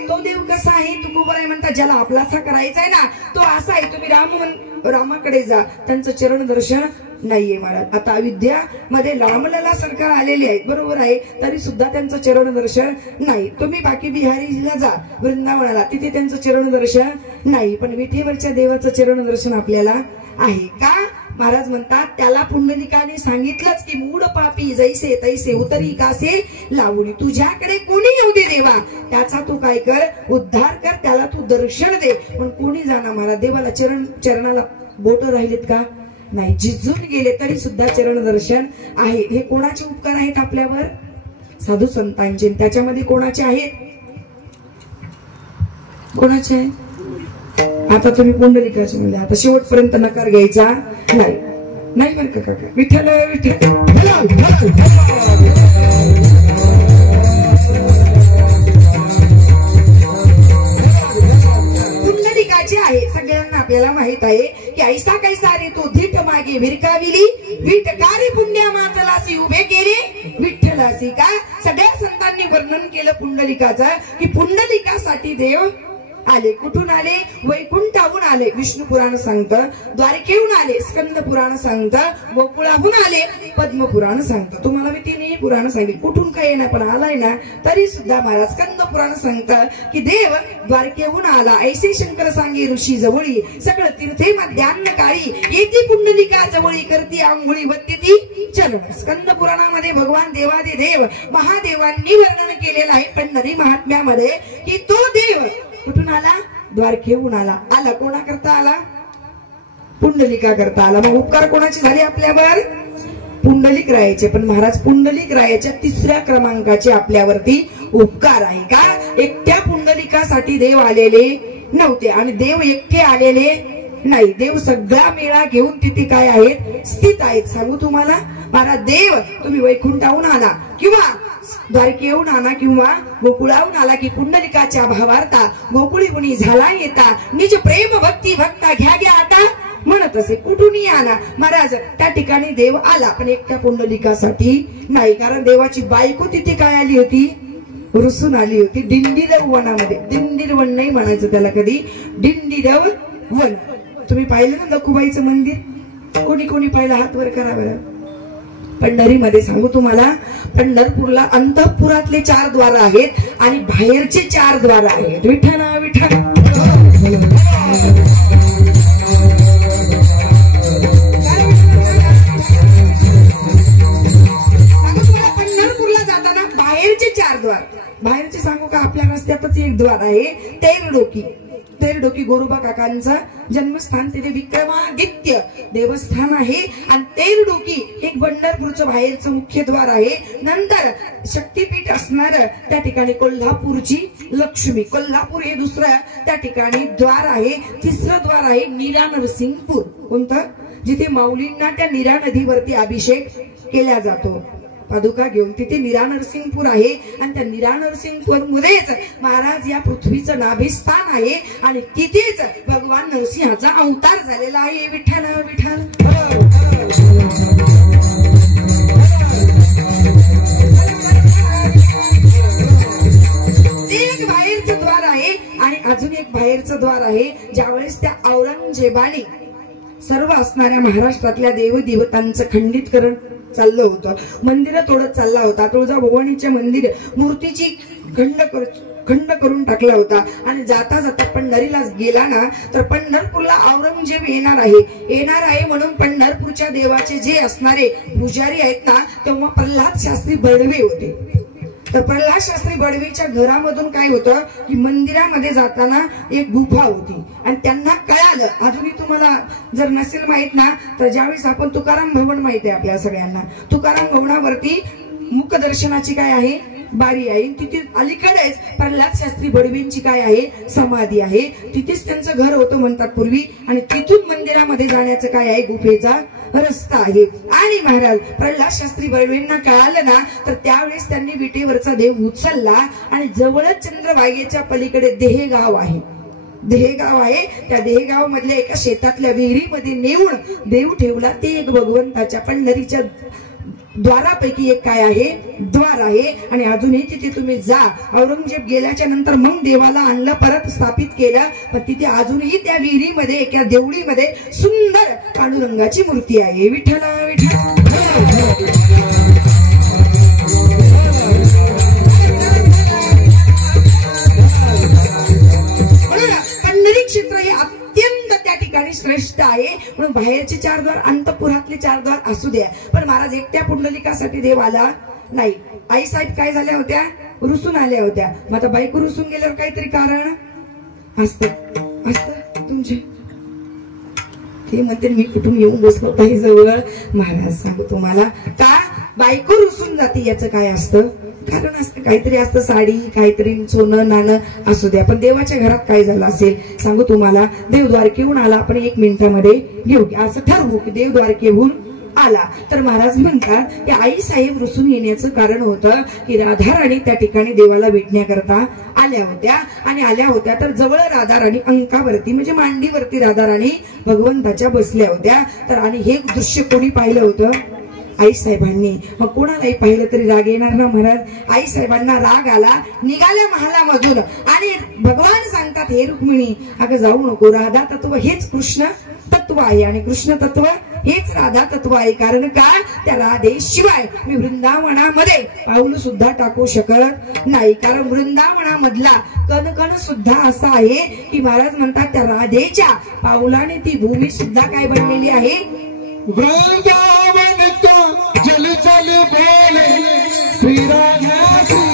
तो देव कसा आहे? तुकोबाराय म्हणतात ज्याला आपलासा करायचा आहे ना तो असा आहे. तुम्ही रामाकडे जा, त्यांचं चरण दर्शन नाहीये महाराज. आता अयोध्यामध्ये रामलला सरकार आलेले आहेत, बरोबर आहे, तरी सुद्धा त्यांचं चरण दर्शन नाही. तुम्ही बाकी बिहारीला जा, वृंदावनाला, तिथे त्यांचं चरण दर्शन नाही. पण विठेवरच्या देवाचं चरण दर्शन आपल्याला आहे का? महाराज म्हणतात त्याला पुंडलिकाने सांगितलंच की मूड पापी जैसे तैसे उतरी कासे लावणी. तुझ्याकडे कोणी येऊ दे देवा, त्याचा तू काय कर, उद्धार कर, त्याला तू दर्शन दे. पण कोणी जाणार महाराज? देवाला चरणाला बोट राहिलेत का? नाही, झिजून गेले तरी सुद्धा चरण दर्शन आहे. हे कोणाचे उपकार आहेत आपल्यावर? साधू संतांचे. त्याच्यामध्ये कोणाचे आहेत? कोणाचे आहे? आता तुम्ही पुंडलिकाचे म्हणले, आता शेवटपर्यंत नकार घ्यायचा नाही. नाही बरं का काका? विठ्ठल विठ्ठल. पुंडलिकाचे आहे, सगळ्यांना आपल्याला माहित आहे की ऐसा कैसा रे तो धीट मागे विरकाविली विटकारी पुण्या मातलासी उभे केले विठ्ठलासी का. सगळ्या संतांनी वर्णन केलं पुंडलिकाचं की पुंडलिकासाठी देव आले. कुठून आले? वैकुंठाहून आले, विष्णू पुराण सांगतं. द्वारकेहून आले, स्कंद पुराण सांगतं. गोकुळाहून आले, पद्म पुराण सांगतं. तुम्हाला मी तिन्ही पुराण सांगितली, कुठून काही नाही पण आलाय ना तरी सुद्धा महाराज स्कंद पुराण सांगतं की देव द्वारकेहून आला. ऐसे शंकर सांगे ऋषी जवळी सगळं तीर्थे मध्यान्न काळी येती पुंडलिका जवळी करती आंघोळी बत्ती ती चरण. स्कंद पुराणामध्ये भगवान देवादि देव महादेवांनी वर्णन केलेलं आहे पंढरी महात्म्यामध्ये की तो देव कुठून आला? द्वारकेहून आला. आला कोणा करता आला? पुंडलिका करता आला. मग उपकार कोणाचे झाले आपल्यावर? पुंडलिक रायाचे. पण महाराज पुंडलिक रायाच्या तिसऱ्या क्रमांकाचे आपल्यावरती उपकार आहे का? एकट्या पुंडलिकासाठी देव आलेले नव्हते आणि देव एकटे आलेले नाही. देव सगळा मेळा घेऊन तिथे काय आहेत? स्थित आहेत. सांगू तुम्हाला महाराज, देव तुम्ही वैकुंठाहून आला किंवा द्वारकेहून आला किंवा गोकुळाहून आला की पुंडलिकाच्या भावार्था गोकुळी गुणी झाला येता निज प्रेम भक्ती भक्ता घ्या घ्या आता म्हणत असे. कुठूनही आला महाराज, त्या ठिकाणी देव आला पण एकट्या पुंडलिकासाठी नाही. कारण देवाची बायको तिथे काय आली होती? रुसून आली होती दिंडीरव वनामध्ये. दिंडीर वन नाही म्हणायचं त्याला कधी, दिंडीरव वन. तुम्ही पाहिलं ना लखुबाईचं मंदिर? कोणी कोणी पाहिलं? हात वर करा बरं. पंढरीमध्ये सांगू तुम्हाला, पंढरपूरला अंतःपुरातले 4 द्वार आहेत आणि बाहेरचे 4 द्वार आहेत. विठ्ठल विठ्ठल. पंढरपूरला जाताना बाहेरचे 4 द्वार. बाहेरचे सांगू का? आपल्या रस्त्यातच एक द्वार आहे, तेरडोकी. तेरडोकी गोरोबा काकांचा जन्मस्थान, तिथे विक्रमादित्य देवस्थान आहे. आणि तेरडोकी एक पंढरपूरचं बाहेरचं मुख्य द्वार आहे. नंतर शक्तीपीठ असणार त्या ठिकाणी कोल्हापूरची लक्ष्मी, कोल्हापूर हे दुसरं त्या ठिकाणी द्वार आहे. तिसरं द्वार आहे नीरा नरसिंगपूर. कोणतं? जिथे माऊलींना त्या नीरा नदीवरती अभिषेक केला जातो पादुका घेऊन. तिथे नीरा नरसिंगपूर आहे आणि त्या नीरा नरसिंगपूर मध्येच महाराज या पृथ्वीचं नाभिस्थान आहे आणि तिथेच भगवान नरसिंहाचा अवतार झालेला आहे. विठ्ठल विठ्ठल. एक बाहेरचं द्वार आहे आणि अजून एक बाहेरचं द्वार आहे. ज्यावेळेस त्या औरंगजेबाने सर्व असणाऱ्या महाराष्ट्रातल्या देवदेवतांचं खंडितकरण चाललं होतं, मंदिर तोडत चालला होता. तुळजाभवानीचे मंदिर मूर्तीची खंड करून टाकला होता आणि जाता जाता पंढरीला गेला ना तर पंढरपूरला औरंगजेब येणार आहे म्हणून पंढरपूरच्या देवाचे जे असणारे पुजारी आहेत ना तेव्हा प्रल्हाद शास्त्री बडवे होते. तर प्रल्हाद शास्त्री बडवेच्या घरामधून काय होतं की मंदिरामध्ये जाताना एक गुफा होती आणि त्यांना कळालं. अजूनही तुम्हाला जर नसेल माहित ना तर ज्यावेळेस आपण तुकाराम भवन माहित आहे आपल्या सगळ्यांना, तुकाराम भवनावरती मुखदर्शनाची काय आहे? बारी आहे. तिथे अलीकडेच प्रल्हाद शास्त्री बडवींची काय आहे? समाधी आहे. तिथेच त्यांचं घर होतं म्हणतात पूर्वी आणि तिथून मंदिरामध्ये जाण्याचं काय आहे? गुफेचा रस्ता आहे. आणि महाराज प्रल्हाद शास्त्री बर्वेंना कळालं ना, तर त्यावेळेस त्यांनी विटेवरचा देव उचलला आणि जवळच चंद्रभागेच्या पलीकडे देहगाव आहे. देहगाव आहे, त्या देहगाव मधल्या एका शेतातल्या विहिरीमध्ये नेऊन देव ठेवला. ते एक भगवंताच्या पंढरीच्या द्वारापैकी एक काय आहे, द्वार आहे. आणि अजूनही तिथे तुम्ही जा. औरंगजेब गेल्याच्या नंतर मग देवाला आणलं, परत स्थापित केलं. पण तिथे अजूनही त्या विहिरीमध्ये एका देवळीमध्ये सुंदर पांडुरंगाची मूर्ती आहे. विठ्ठला विठ्ठला. पंढरी क्षेत्र हे अत्यंत त्या ठिकाणी श्रेष्ठ आहे. म्हणून बाहेरचे 4 द्वार, अंतपुरातले 4 द्वार असू द्या, पण महाराज एकट्या पुंडलिकासाठी देव आला नाही. आई साहेब काय झाल्या होत्या, रुसून आल्या होत्या. मग आता बायको रुसून गेल्यावर काहीतरी कारण असतं तुमचे. ते म्हणते मी कुठून येऊन बसलो ताई जवळ. महाराज सांगू तुम्हाला, का बायको रुसून जाते याचं काय असतं, कारण असतं, काहीतरी असतं, साडी, काहीतरी सोनं नाणं असू द्या. पण देवाच्या घरात काय झालं असेल सांगू तुम्हाला. देव द्वारकेहून आला, आपण 1 मिनिटामध्ये घेऊ, असं ठरवू की देव द्वारकेहून आला. तर महाराज म्हणतात की आई साहेब रुसून येण्याचं कारण होतं की राधाराणी त्या ठिकाणी देवाला भेटण्याकरता आल्या होत्या. आणि आल्या होत्या तर जवळ राधाराणी अंकावरती म्हणजे मांडीवरती राधाराणी भगवंताच्या बसल्या होत्या. तर आणि हे दृश्य कोणी पाहिलं होतं, आई साहेबांनी. मग कोणालाही पाहिलं तरी राग येणार ना महाराज. आई साहेबांना राग आला, निघाल्या महालामधून. आणि भगवान सांगतात, हे रुक्मिणी अगं जाऊ नको, राधा तत्व हेच कृष्ण तत्व आहे आणि कृष्ण तत्व हेच राधा तत्व आहे. कारण का, त्या राधेशिवाय मी वृंदावनामध्ये पाऊल सुद्धा टाकू शकत नाही. कारण वृंदावनामधला कणकण सुद्धा असा आहे की महाराज म्हणतात त्या राधेच्या पाऊलाने ती भूमी सुद्धा काय बनलेली आहे, वृंदावन का जल जल बोले श्री राधा श्री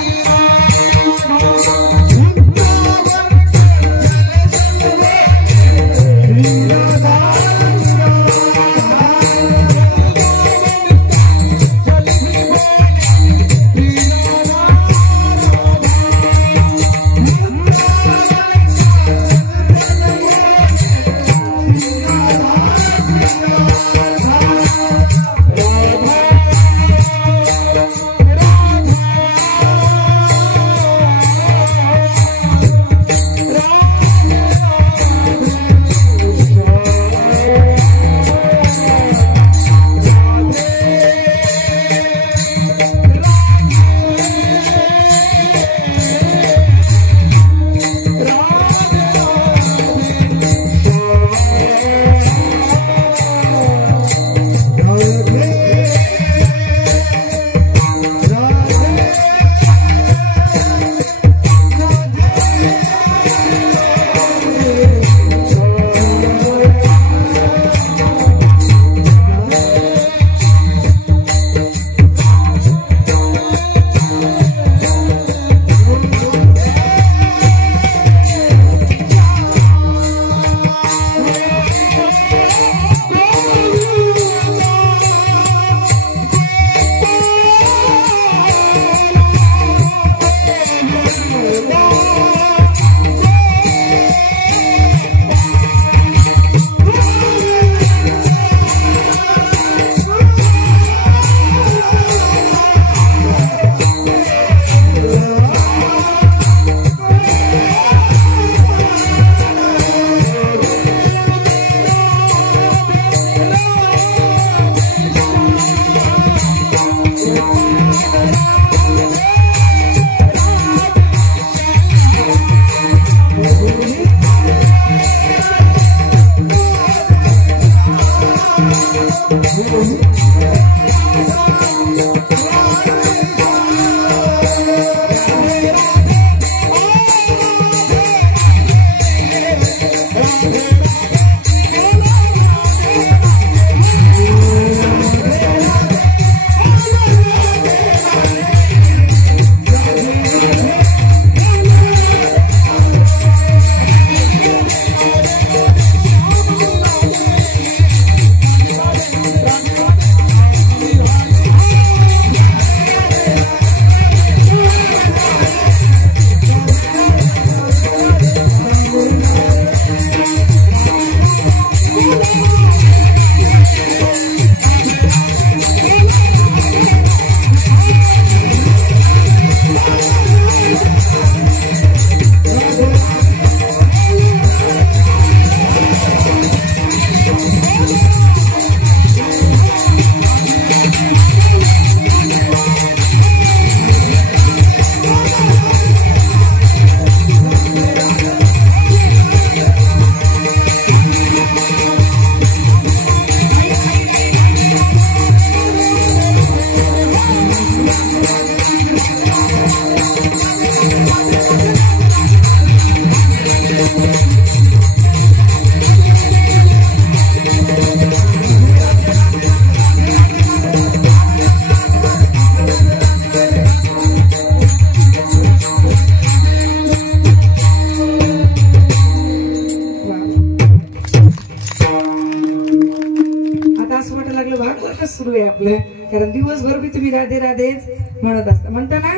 दिवसापासून सुरू आहे आपलं, कारण दिवसभर बी तुम्ही राधे राधेच म्हणत असता. म्हणता ना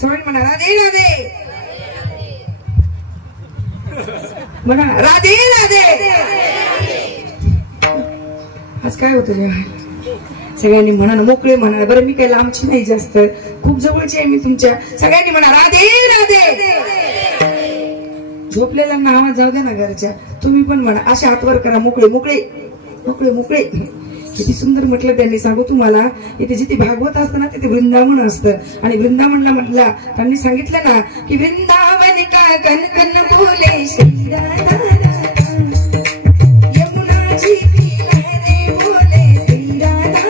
सगळे म्हणा राधे राधे, म्हणा राधे राधे. आज काय होतं जेव्हा सगळ्यांनी म्हणा ना, मोकळे म्हणा बरं. मी काही लांबची नाही, जास्त खूप जवळची आहे मी तुमच्या. सगळ्यांनी म्हणा राधे राधे. झोपलेल्यांना आवाज जाऊ द्या ना घरच्या, तुम्ही पण म्हणा. असे हातवर करा, मोकळे मोकळे मोकळे मोकळे. किती सुंदर म्हटलं त्यांनी. सांगू तुम्हाला, इथे जिथे भागवत असतं ना तिथे वृंदावन असतं. आणि वृंदावनला म्हटला त्यांनी सांगितलं ना की वृंदावन का कन कन बोले श्री राधा यमुना जी की लहरें बोले श्री राधा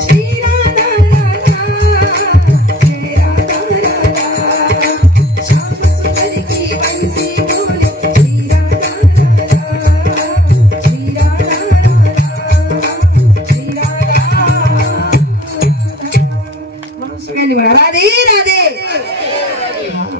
श्री राधा जय राधा श्याम सुंदर की बंसी बोले श्री राधा श्री राधा श्री राधा. म्हणून सगळ्यांनी म्हणा राधे राधे.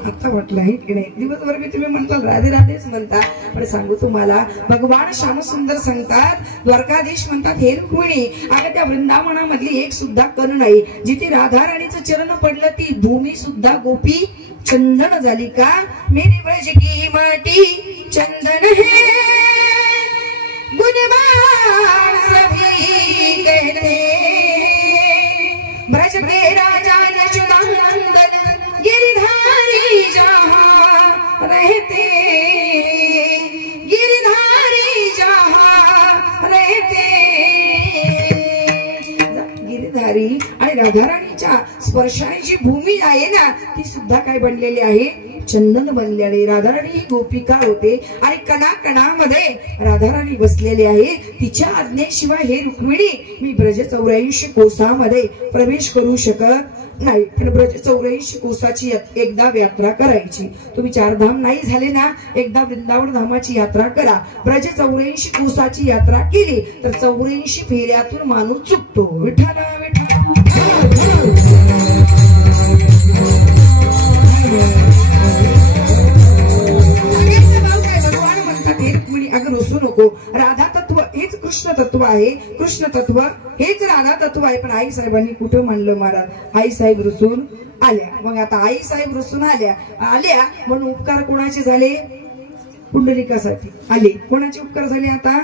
आता म्हटलं आहे की नाही, दिवसभर मी तुम्ही म्हणता राधे राधेच म्हणता. पण सांगू तुम्हाला, भगवान श्यामसुंदर सांगतात, द्वारकाधीश म्हणतात, हे रुक्मिणी, अगं त्या वृंदावनामधली एक सुद्धा कण नाही जिथे राधा राणीचं चरण पडलं ती भूमी सुद्धा गोपी चंदन झाली का. मेरी ब्रज की माटी चंदन है गुणवान सभी कहते, ब्रज के राजा यशोदानंदन गिरधारी जहाँ रहते, गिरधारी जहाँ रहते. गिरधारी आणि राधाराणीच्या स्पर्शाने जी भूमी आहे ना ती सुद्धा काय बनलेली आहे, चंदन बनलेले. राधाराणी ही गोपिका होते आणि कणाकणामध्ये राधाराणी बसलेली आहे. तिच्या आज्ञेशिवाय हे रुक्मिणी मी ब्रज 84 कोसामध्ये प्रवेश करू शकत नाही. पण ब्रज 84 कोसाची एकदा यात्रा करायची. तुम्ही 4 धाम नाही झाले ना, एकदा वृंदावन धामाची यात्रा करा. ब्रज 84 कोसाची यात्रा केली तर 84 फेऱ्यातून माणूस चुकतो. विठ्ठला विठ्ठला. राधा तत्व हेच कृष्ण तत्व आहे, कृष्ण तत्व हेच राधा तत्व आहे. पण आई साहेबांनी कुठं म्हणलं महाराज, आई साहेब रुसून आल्या. मग आता आई साहेब रुसून आल्या म्हणून उपकार कोणाचे झाले, पुंडलिकासाठी आले. कोणाचे उपकार झाले, आता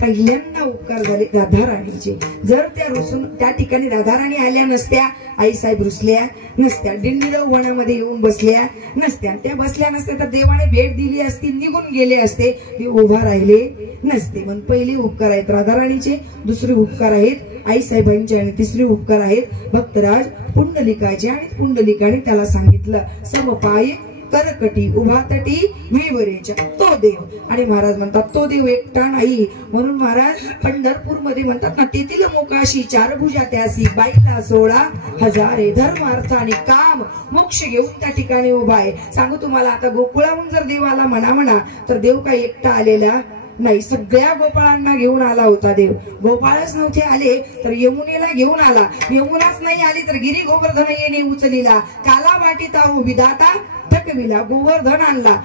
पहिल्यांदा उपकार झाले राधाराणीचे. जर त्या रुसून त्या ठिकाणी राधाराणी आल्या नसत्या, आई साहेब रुसल्या नसत्या, दिंडीराव वनामध्ये येऊन बसल्या नसत्या, त्या बसल्या नसत्या तर देवाने भेट दिली असती, निघून गेले असते, ते उभा राहिले नसते. पण पहिले उपकार आहेत राधाराणीचे, दुसरे उपकार आहेत आई साहेबांचे आणि तिसरे उपकार आहेत भक्तराज पुंडलिकाचे. आणि पुंडलिकाने त्याला सांगितलं समपाय करकटी उभा तटी विवरेच्या तो देव. आणि महाराज म्हणतात तो देव एकटा नाही, म्हणून महाराज पंढरपूर मध्ये म्हणतात ना, तेथील मोकाशी 4 भुजा त्यासी बाईला 16,000 धर्म अर्थ आणि काम मोक्ष घेऊन त्या ठिकाणी उभा आहे. सांगू तुम्हाला, आता गोकुळाहून जर देवाला म्हणा तर देव काही एकटा आलेला नाही, सगळ्या गोपाळांना घेऊन आला होता देव. गोपाळच नव्हते आले तर यमुनेला घेऊन आला, यमुनाच नाही आली तर गिरी गोवर्धन येणे उचलीला, काला वाटिता विधाता थकविला. गोवर्धन आणला,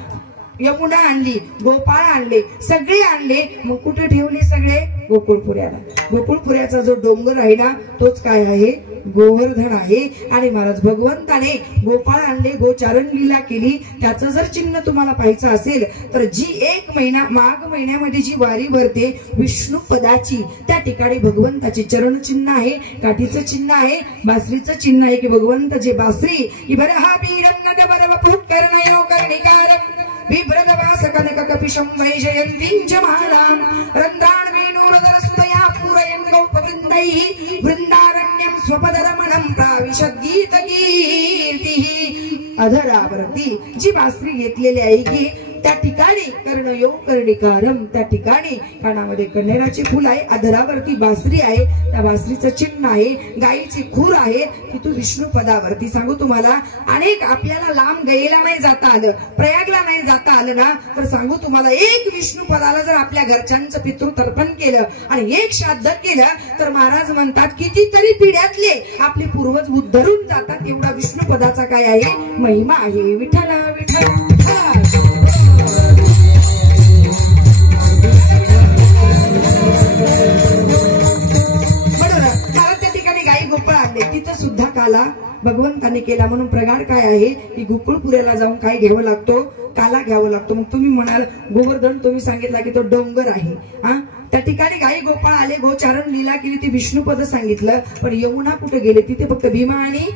यमुना आणली, गोपाळ आणले, सगळे आणले. मग कुठे ठेवले सगळे, गोकुळपुऱ्याला. गोकुळपुऱ्याचा जो डोंगर आहे ना तोच काय आहे, गोवर्धन आहे. आणि महाराज भगवंताने गोपाळ आणले, गोचारण लीला केली. त्याचं जर चिन्ह तुम्हाला पाहायचं असेल तर जी 1 महिना माघ महिन्यामध्ये जी वारी भरते विष्णू पदाची, त्या ठिकाणी भगवंताचे चरण चिन्ह आहे, काठीचं चिन्ह आहे, बासरीचं चिन्ह आहे की भगवंत जे बासरी इबरहा बीरन्नद बरवपु कर्णयो कर्णिकारं विभ्रदवास कनक कपिशं वैजयन्तीं मालां रन्ध्रान् वेणुरदरस्तया पूरयन् गोपवृन्दैः वृन्दारण्यं स्वपदरमणं प्राविशद्गीत कीर्तिः. अधरावरती जी बासरी घेतलेली आहे की त्या ठिकाणी कर्णयो कर्णिकारम, त्या ठिकाणी कानामध्ये कण्हेराचे फुल आहे, अधरावरती बासरी आहे, त्या बासरीचं चिन्ह आहे, गायीची खूर आहे, तिथून विष्णू पदावरती. सांगू तुम्हाला, अनेक आपल्याला लांब गयेला नाही जाता आलं, प्रयागला नाही जाता आलं ना तर सांगू तुम्हाला, एक विष्णू पदाला जर आपल्या घरच्यांचं पितृतर्पण केलं आणि एक श्राद्ध केलं तर महाराज म्हणतात कितीतरी पिढ्यातले आपले पूर्वज उद्धरून जातात. एवढा विष्णू पदाचा काय आहे, महिमा आहे. विठ्ठला विठ्ठला. भगवंताने केला म्हणून प्रगाढ काय आहे की गोकुळपुऱ्याला जाऊन काय घ्यावं लागतो, काला घ्यावं लागतो. मग तुम्ही म्हणाल गोवर्धन तुम्ही सांगितला की तो डोंगर आहे. हा, त्या ठिकाणी गाई गोपाळ आले, गोचारण लीला केली, ती विष्णुपद सांगितलं. पण यमुना कुठे गेले, तिथे फक्त भीमा आणि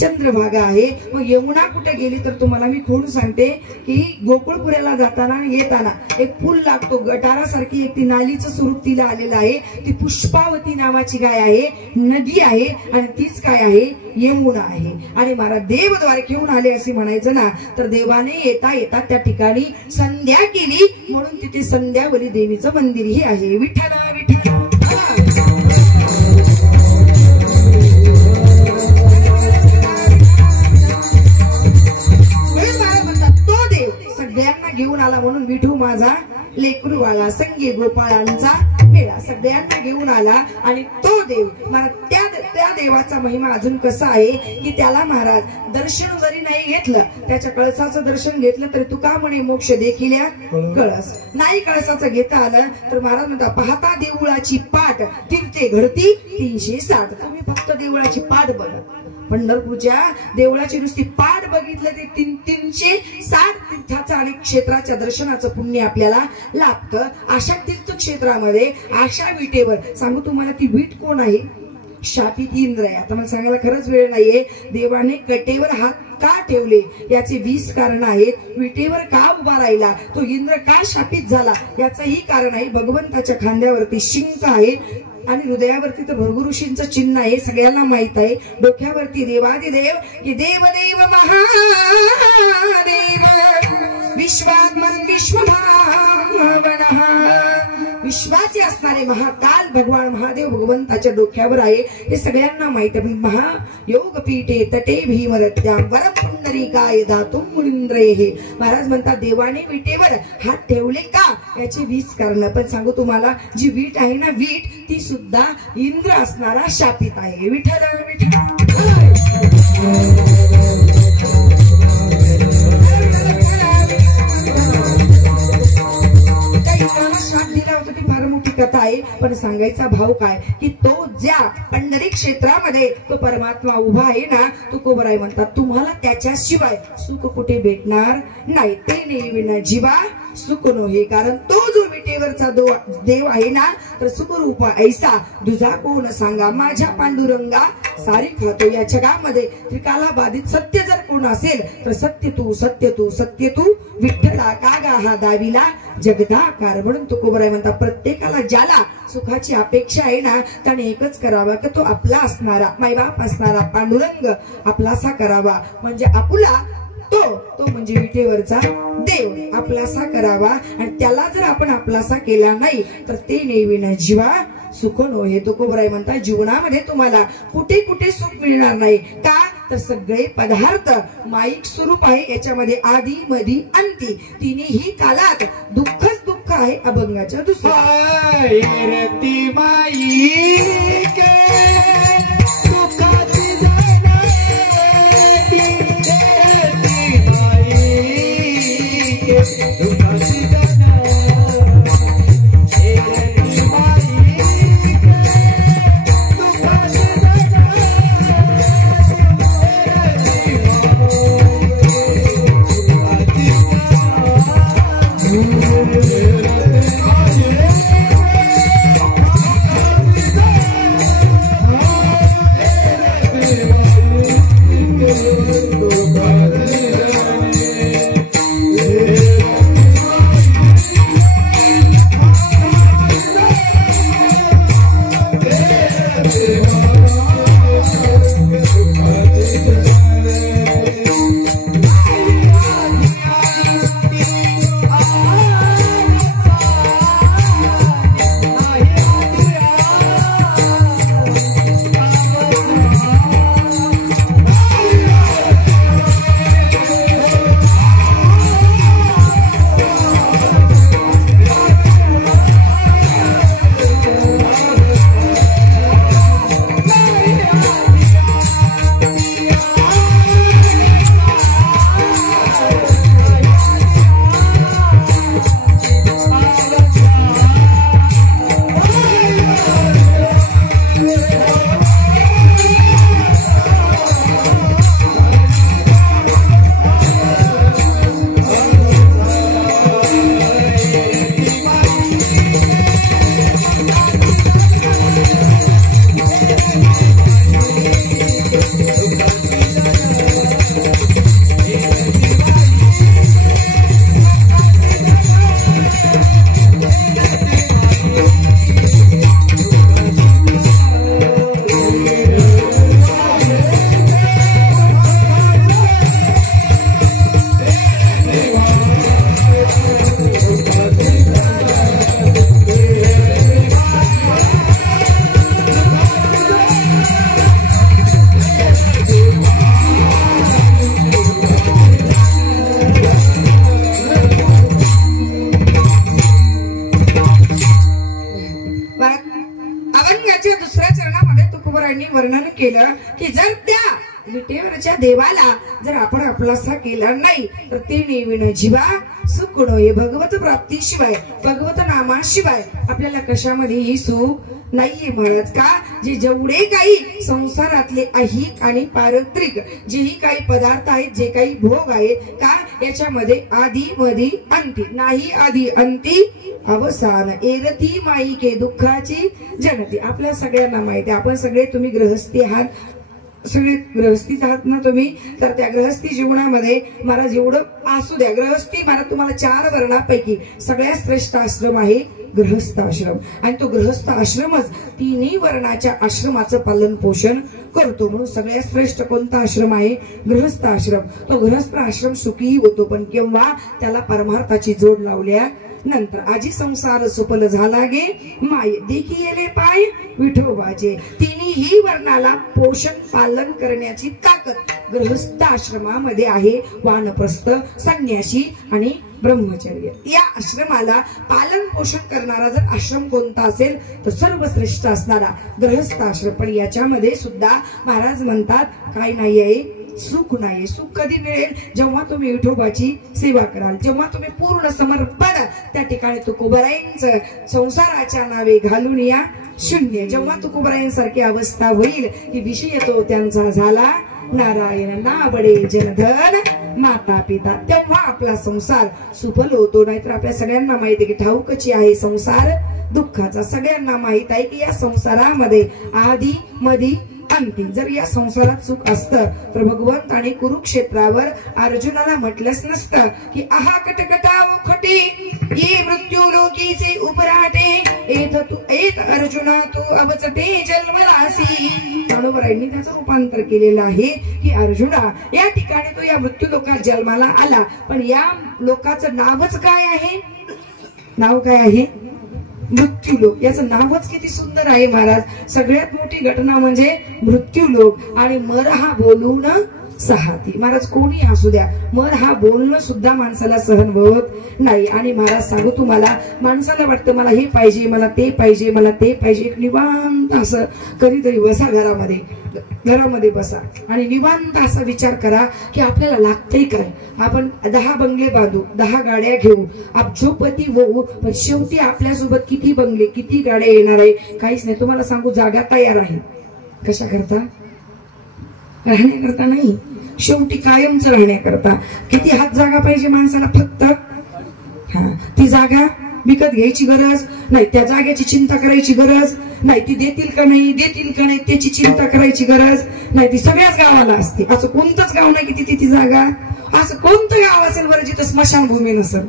चंद्रभागा आहे. मग यमुना कुठे गेली तर तुम्हाला मी खोडून सांगते की गोकुळपुऱ्याला जाताना येताना एक पूल लागतो, गटारासारखी एक ती नालीचं स्वरूप तिला आलेलं आहे. ती पुष्पावती नावाची काय आहे, नदी आहे, आणि तीच काय आहे, यमुना आहे. आणि महाराज देवद्वारे घेऊन आले असे म्हणायचं ना, तर देवाने येता येता त्या ठिकाणी संध्या केली म्हणून तिथे संध्यावली देवीचं मंदिरही आहे. विठ्ठल विठ्ठल. सगळ्यांना घेऊन आला म्हणून विठू माझा लेकरूवाळा, संगी गोपाळांचा मेळा, सगळ्यांना घेऊन आला. आणि तो देव महाराज, त्या देवाचा महिमा अजून कसा आहे की त्याला महाराज दर्शन जरी नाही घेतलं, त्याच्या कळसाचं दर्शन घेतलं तरी तुका म्हणे मोक्ष देखील कळस नाही. कळसाचं घेता आलं तर महाराज म्हणता पाहता देऊळाची पाठ तीर्थे घडती 360. तुम्ही फक्त देऊळाची पाठ बघा, पंढरपूरच्या देवळाची नुसती पाठ बघितलं ते 360 तीर्थाचं आणि क्षेत्राच्या दर्शनाचं पुण्य आपल्याला लाभतं. अशा तीर्थक्षेत्रामध्ये अशा विटेवर सांगू तुम्हाला, ती वीट कोण आहे, शापित इंद्र आहे. आता मला सांगायला खरंच वेळ नाहीये. देवाने कटेवर हात का ठेवले याचे 20 कारण आहेत. विटेवर का उभा राहिला, तो इंद्र का शापित झाला याचंही कारण आहे. भगवंताच्या खांद्यावरती शिंक आहे आणि हृदयावरती तर भृगु ऋषींचं चिन्ह आहे, सगळ्यांना माहित आहे. डोक्यावरती देवादिदेव की देवदेव महादेव विश्वात्मन विश्वभावनः, विश्वाचे असणारे महाकाल भगवान महादेव भगवंताच्या डोक्यावर आहे, हे सगळ्यांना माहित आहे. महायोग पीठे तटे भीमरत्याम वरम पुंडरीकाय दातुम मुनींद्रेः. महाराज म्हणतात देवाने विटेवर हात ठेवले का याची 20 कारण. पण सांगू तुम्हाला, जी वीट आहे ना, वीट ती सुद्धा इंद्र असणारा शापित आहे. विठ्ठल विठ्ठल. फार मोठी कथा आहे, पण सांगायचा भाव काय की तो ज्या पंढरी क्षेत्रामध्ये तो परमात्मा उभा आहे ना, तो कोबराय म्हणतात तुम्हाला त्याच्याशिवाय सुख कुठे भेटणार नाही. ते नेविना जीवा सुख नोहे, कारण तो जो विटेवरचा देव आहे ना, तर सुखरूप ऐसा दुजा कोण सांगा, माझ्या पांडुरंगा सारी खातो. या जगामध्ये त्रिकाला बाधित सत्य जर कोण असेल तर सत्य तू सत्य तू सत्य तू विठ्ठला कागा हा दाविला जगदाकार. म्हणून तुकोबराय म्हणता प्रत्येकाला ज्याला सुखाची अपेक्षा आहे ना, त्याने एकच करावा की तो आपला असणारा मायबाप असणारा पांडुरंग आपलासा करावा. म्हणजे आपुला तो म्हणजे विटेवरचा देव आपलासा करावा. आणि त्याला जर आपण आपलासा केला नाही तर ते नेविना जीवा सुख नोहे. तुकोबराय म्हणता जीवनामध्ये तुम्हाला कुठे कुठे सुख मिळणार नाही. का तर सगळे पदार्थ माईक स्वरूप आहे, याच्यामध्ये आधी मधी अंती तिन्ही कालात दुःखच दुःख आहे. अभंगाच्या दुसऱ्या तुकोबारायांनी वर्णन केलं की जर त्या विटेवरच्या देवाला जर आपण आपलासा केला नाही तर ते नेविन जीवा सुख नये. भगवत प्राप्तीशिवाय भगवत नामाशिवाय आपल्याला कशामध्येही सुख नाहीये महाराज. का जे जेवढे काही संसारातले ऐहिक आणि पारत्रिक जेही काही पदार्थ आहेत, जे काही भोग आहेत, का याच्यामध्ये आधी मधी अंती नाही, आधी अंती अवसान. एरती माईके दुःखाची जनती. आपल्या सगळ्यांना माहिती आहे, आपण सगळे तुम्ही गृहस्थी आहात, सगळे गृहस्थीच आहात ना तुम्ही. तर त्या गृहस्थी जीवनामध्ये महाराज एवढं असू द्या, गृहस्थी महाराज तुम्हाला 4 वर्णापैकी सगळ्यात श्रेष्ठ आश्रम आहे गृहस्थ आश्रम. आणि तो गृहस्थ आश्रमच 3 वर्णाच्या आश्रमाचं पालन पोषण करतो. म्हणून सगळ्यात श्रेष्ठ कोणता आश्रम आहे? गृहस्थ आश्रम. तो गृहस्थ आश्रम सुखी होतो, पण केव्हा? त्याला परमार्थाची जोड लावल्या नंतर. आजी संसार सुफल झाला गे माय देखी येले पाय विठोबाचे. तिन्ही वर्णाला पोषण पालन करण्याची ताकद गृहस्थ आश्रमामध्ये आहे. वानप्रस्थ, संन्यासी आणि ब्रह्मचर्य या आश्रमाला पालन पोषण करणारा जर आश्रम कोणता असेल तर सर्वश्रेष्ठ असणारा गृहस्थ आश्रम. पण याच्यामध्ये सुद्धा महाराज म्हणतात काय नाही आहे? सुख नाही. सुख कधी मिळेल? जेव्हा तुम्ही विठोबाची सेवा कराल, जेव्हा तुम्ही पूर्ण समर्पण त्या ठिकाणी तुकोबारायांचं संसाराच्या नावे घालून या शून्य. जेव्हा तुकोबारायांसारखी अवस्था होईल की विषय तो त्यांचा झाला नारायण नाबडे जनधन माता पिता, तेव्हा आपला संसार सुफल होतो. नाहीतर आपल्या सगळ्यांना माहिती आहे की ठाऊकची आहे संसार दुःखाचा. सगळ्यांना माहित आहे की या संसारामध्ये आधी मधी अंती. जर या संसारात सुख असतं तर भगवंताने कुरुक्षेत्रावर अर्जुनाला म्हटलंच नसतं की आहा कटकटाव खटी ये मृत्यू लोकीचे उपराटे एत अर्जुना तू अबचटे जन्मलासी. बरोबरांनी त्याचं रूपांतर केलेलं आहे की अर्जुना या ठिकाणी तो या मृत्यू लोकात जन्माला आला, पण या लोकाचं नावच काय आहे? नाव काय आहे? मृत्यूलोक. याचं नावच किती सुंदर आहे महाराज. सगळ्यात मोठी घटना म्हणजे मृत्यूलोक. आणि मर हा बोलून सहाती. महाराज कोणी असू द्या, मर हा बोलणं सुद्धा माणसाला सहन होत नाही. आणि महाराज सांगू तुम्हाला, माणसाला वाटतं मला हे पाहिजे, मला ते पाहिजे, मला ते पाहिजे. एक निवांत असं कधीतरी बसा घरामध्ये बसा आणि निवांत असा विचार करा की आपल्याला लागतंय काय? आपण 10 बंगले बांधू, 10 गाड्या घेऊ, अब्जोपती होऊ, पण शेवटी आपल्यासोबत किती बंगले किती गाड्या येणार आहे? काहीच नाही. तुम्हाला सांगू, जागा तयार आहे. कशा करता? राहण्याकरता नाही, शेवटी कायमच राहण्याकरता. किती हात जागा पाहिजे माणसाला? फक्त ती जागा विकत घ्यायची गरज नाही, त्या जागेची चिंता करायची गरज नाही, ती देतील का नाही त्याची चिंता करायची गरज नाही. ती सगळ्याच गावाला असते. असं कोणतंच गाव नाही की तिथे ती जागा. असं कोणतं गाव असेल बरं जिथं स्मशानभूमी नसेल?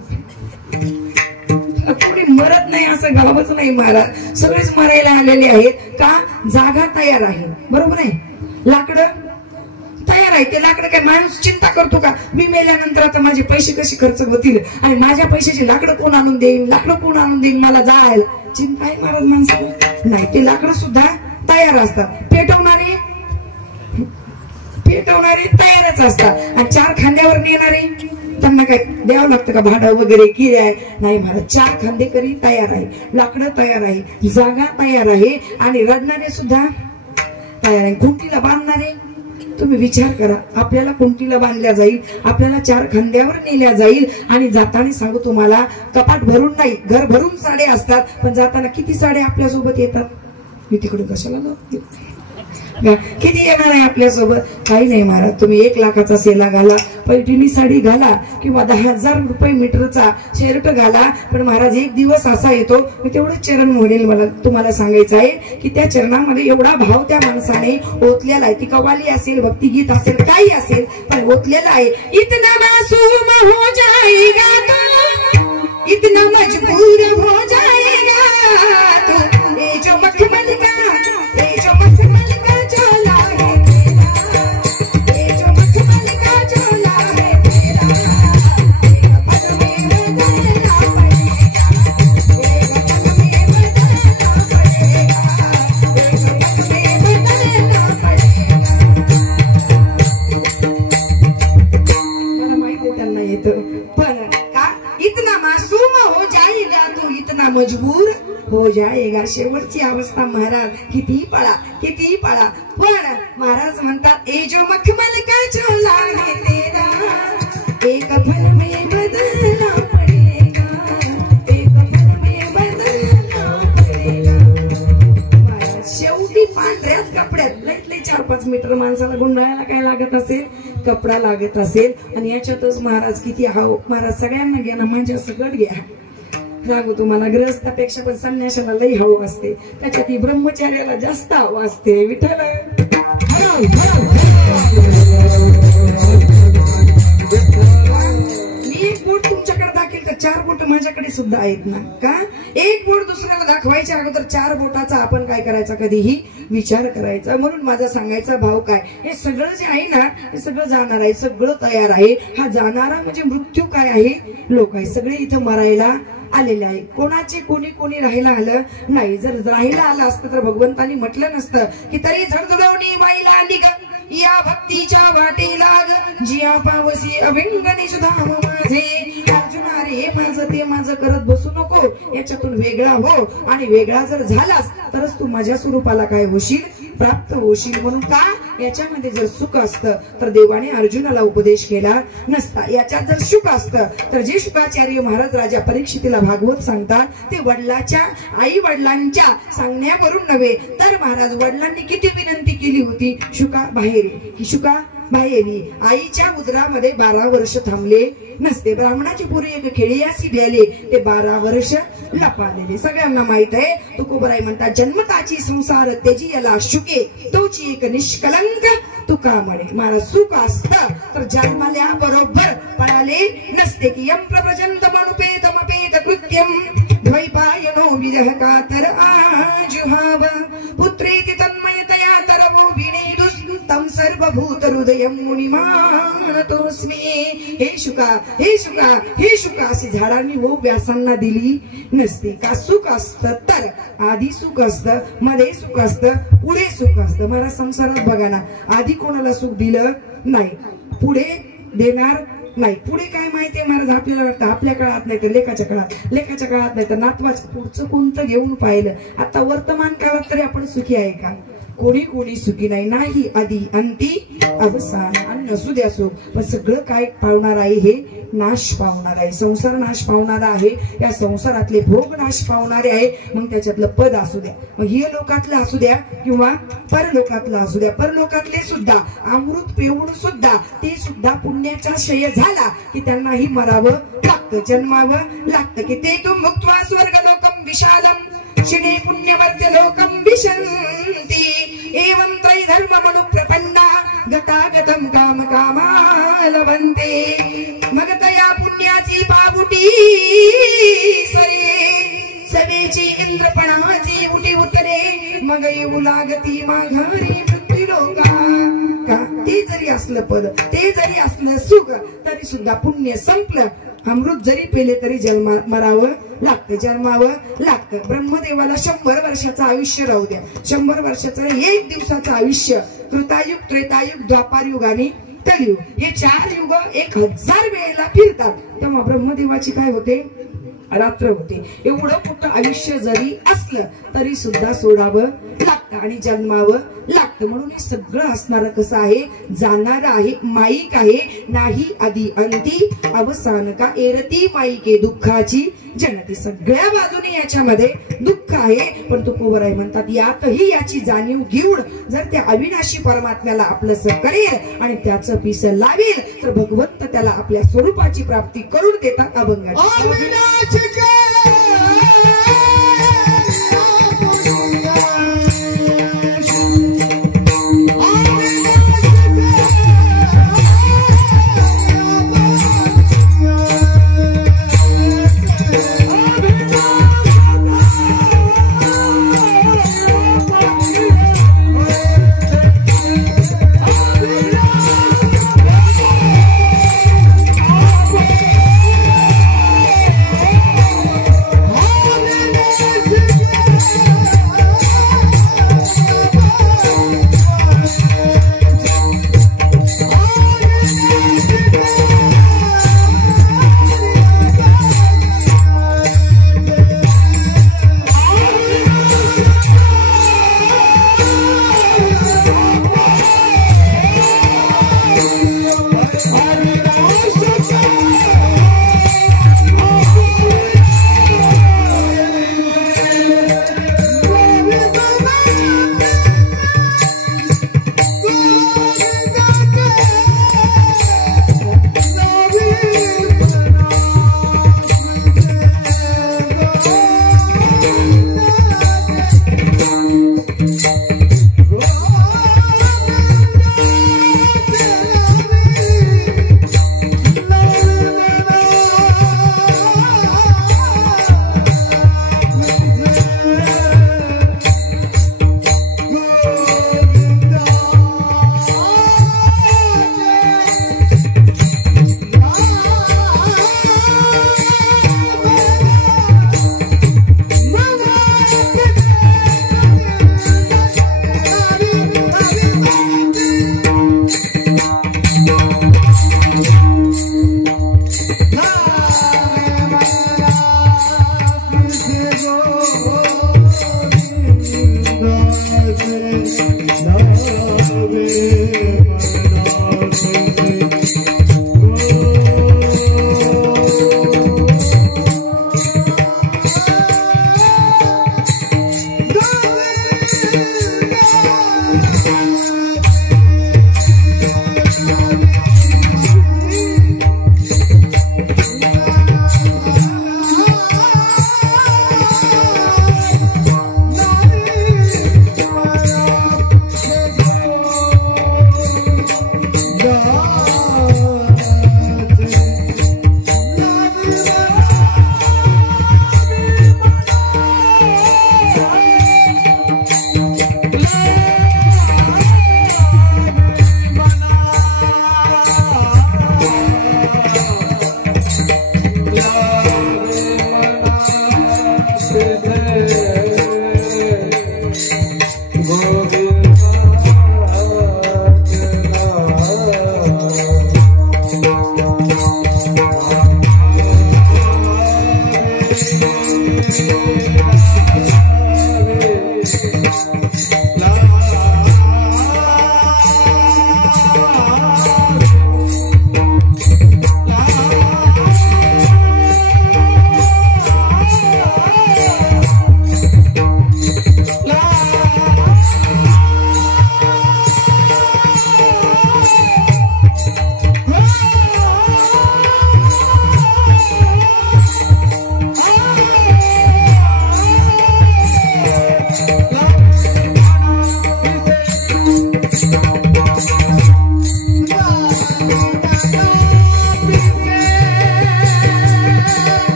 कोणी मरत नाही असं गावच नाही महाराज. सगळेच मरायला आलेले आहेत. का? जागा तयार आहे. बरोबर आहे. लाकडं तयार आहे. ते लाकडं काय माणूस चिंता करतो का? मी मेल्यानंतर आता माझे पैसे कसे खर्च होतील आणि माझ्या पैशाची लाकडं कोण आणून देईन, लाकडं कोण आणून देईन मला जायला? चिंता आहे महाराज माणसाला? नाही. ते लाकडं सुद्धा तयार असतात. पेटवणारे तयारच असतात. आणि 4 खांद्यावर नेणारे त्यांना काय द्यावं लागतं का भाडं वगैरे किराय? नाही महाराज. 4 खांदेकरी तयार आहे, लाकडं तयार आहे, जागा तयार आहे आणि रडणारे सुद्धा तयार आहे. खुंटीला बांधणारे तुम्ही विचार करा, आपल्याला कुंटीला बांधल्या जाईल, आपल्याला 4 खांद्यावर नेल्या जाईल. आणि जाताना सांगू तुम्हाला, कपाट भरून नाही, घर भरून साड्या असतात, पण जाताना किती साड्या आपल्यासोबत येतात? मी तिकडे कशाला जाते? किती येणार आहे आपल्यासोबत? काही नाही महाराज. तुम्ही 1 लाखाचा सेला घाला, पैठणी साडी घाला किंवा 10,000 रुपये मीटरचा शर्ट घाला, पण महाराज एक दिवस असा येतो, मी तेवढंच चरण म्हणेल मला तुम्हाला सांगायचं आहे की त्या चरणामध्ये एवढा भाव त्या माणसाने ओतलेला आहे. ती कव्वाली असेल, भक्तिगीत असेल, काही असेल, पण ओतलेला आहे. इतना मासूम हो जाएगा तो, इतना मजबूर हो जाएगा तो, ये जो मखमल का मजबूर हो जाएगा। शेवटची अवस्था महाराज किती पळा पण महाराज म्हणतात ए जो मखमल का चोला है तेरा एक पल में बदलना पड़ेगा, एक पल में बदलना पड़ेगा। शेवटी पांढऱ्याच कपड्यात लई 4-5 मीटर माणसाला गुंडाळायला काय लागत असेल, कपडा लागत असेल आणि याच्यातच महाराज किती हाव। महाराज सगळ्यांना घ्या ना, म्हणजे सगळं घ्या। सांगू तुम्हाला गृहस्थापेक्षा पण संन्याशाला लई हवं असते, त्याच्यात ही ब्रह्मचार्याला जास्त हवं असते। विठ्ठल एक बोट तुमच्याकडे दाखल तर 4 बोट माझ्याकडे सुद्धा आहेत ना का? एक बोट दुसऱ्याला दाखवायच्या अगोदर 4 बोटाचा आपण काय करायचा कधीही विचार करायचा। म्हणून माझा सांगायचा भाव काय, हे सगळं जे आहे ना हे सगळं जाणार आहे, सगळं तयार आहे। हा जाणारा म्हणजे मृत्यू काय आहे, लोक आहे, सगळे इथं मरायला आलेले आहे। कोणाचे कोणी राहायला आलं नाही। जर राहायला आलं असतं तर भगवंतानी म्हटलं नसतं की तरी झडझडवणी बाईला निघ या भक्तीच्या वाटे लाग, जिया पावसी अभिंग निजधाम माझे। अर्जुना रे माझं ते माझं करत बसू नको, याच्यातून वेगळा हो आणि वेगळा जर झालास तरच तू माझ्या स्वरूपाला काय होशील, प्राप्त होशील। म्हणून का याच्यामध्ये जर सुख असतं तर देवाने अर्जुनाला उपदेश केला नसता। याच्यात जर सुख असतं तर जे शुकाचार्य महाराज राजा परीक्षितीला भागवत सांगतात ते वडिलाच्या आई वडिलांच्या सांगण्यावरून नव्हे तर महाराज वडिलांनी किती विनंती केली होती, शुका बाहेर ये, शुका बाहेर ये। आईच्या उदरामध्ये 12 वर्ष थांबले नसते। ब्राह्मणाची पोरी एक खेळीयासी भेले ते 12 वर्ष लपालेले सगळ्यांना माहित आहे। तुकोबराई म्हणतात जन्मताची संसार त्याची याला शुके तोची एक निष्कलंक तुका म्हणे। महाराज सुख असतं तर जन्माल्या बरोबर पळाले नसते की यम प्रभजंत मनुपेत कृत्यम द्वैपायनो विरह कातर आजुहाव पुत्रेति तन्मयतया तरवो विनेदुस तम सर्वभूत हृदयम मुनिमानतोस्मी। हे शुका अशी झाडांनी वो व्यासांना दिली नसते का? सुख असतं तर आधी सुख असतं, मध्ये सुख असतं, पुढे सुख असतं। मला संसारात बघा ना, आधी कोणाला सुख दिलं नाही, पुढे देणार नाही। पुढे काय माहितीये महाराज, आपल्याला वाटतं आपल्या काळात नाही तर लेखाच्या काळात नाही तर नातवाच्या पुढचं कोणतं घेऊन पाहिलं। आता वर्तमान काळात तरी आपण सुखी आहे का? कोणी सुखी नाही आधी अंती अवसान। आणि नसू द्या सुख पण सगळं काय पावणार आहे, हे नाश पावणार आहे। संसार नाश पावणारा आहे, या संसारातले भोग नाश पावणारे आहे। मग त्याच्यातलं पद असू द्या, मग हे लोकातलं असू द्या किंवा परलोकातलं असू द्या, परलोकातले सुद्धा अमृत पिऊन सुद्धा ते सुद्धा पुण्याचा क्षय झाला की त्यांनाही मरावं लागतं, जन्मावं लागतं की ते तुम मुक्त्वा स्वर्गलोकम विशालम शिणे पुण्यवर्त्य लोकम विशन्ति एवं त्रैधर्म मनु प्रपन्ना गतागतम काम कामालवन्ते। मग तया पुण्याची पावुटी सरे सवेची इंद्रपणाची उटी उतरे मग येऊ लागती माघारी मृत्यूलोका। का ते जरी असलं पद, ते जरी असलं सुख तरी सुद्धा पुण्य संपलं। अमृत जरी पेले तरी मरावं जन्मावं लागतं। ब्रह्मदेवाला 100 वर्षाचं आयुष्य राहू द्या, 100 वर्षाचं 1 दिवसाचं आयुष्य, कृतायुग त्रेतायुग द्वापारयुग आणि कलियुग हे 4 युग 1000 वेळेला फिरतात। तेव्हा ब्रह्मदेवाची काय होते, रात्र होते। एवढं मोठं आयुष्य जरी असलं तरी सुद्धा सोडावं लागतं आणि जन्मावं लागतं। म्हणून हे सगळं असणारं कसं आहे, जाणार आहे, माईक आहे, नाही आधी अंती अवसान का। एरती माईके दुःखाची जनती, सगळ्या बाजूने याच्यामध्ये दुःख आहे। पण तुकोबराई म्हणतात यातही याची जाणीव घेऊन जर त्या अविनाशी परमात्म्याला आपलंसं करेल आणि त्याचं पीस लावेल तर भगवंत त्याला आपल्या स्वरूपाची प्राप्ती करून देतात अभंगाची।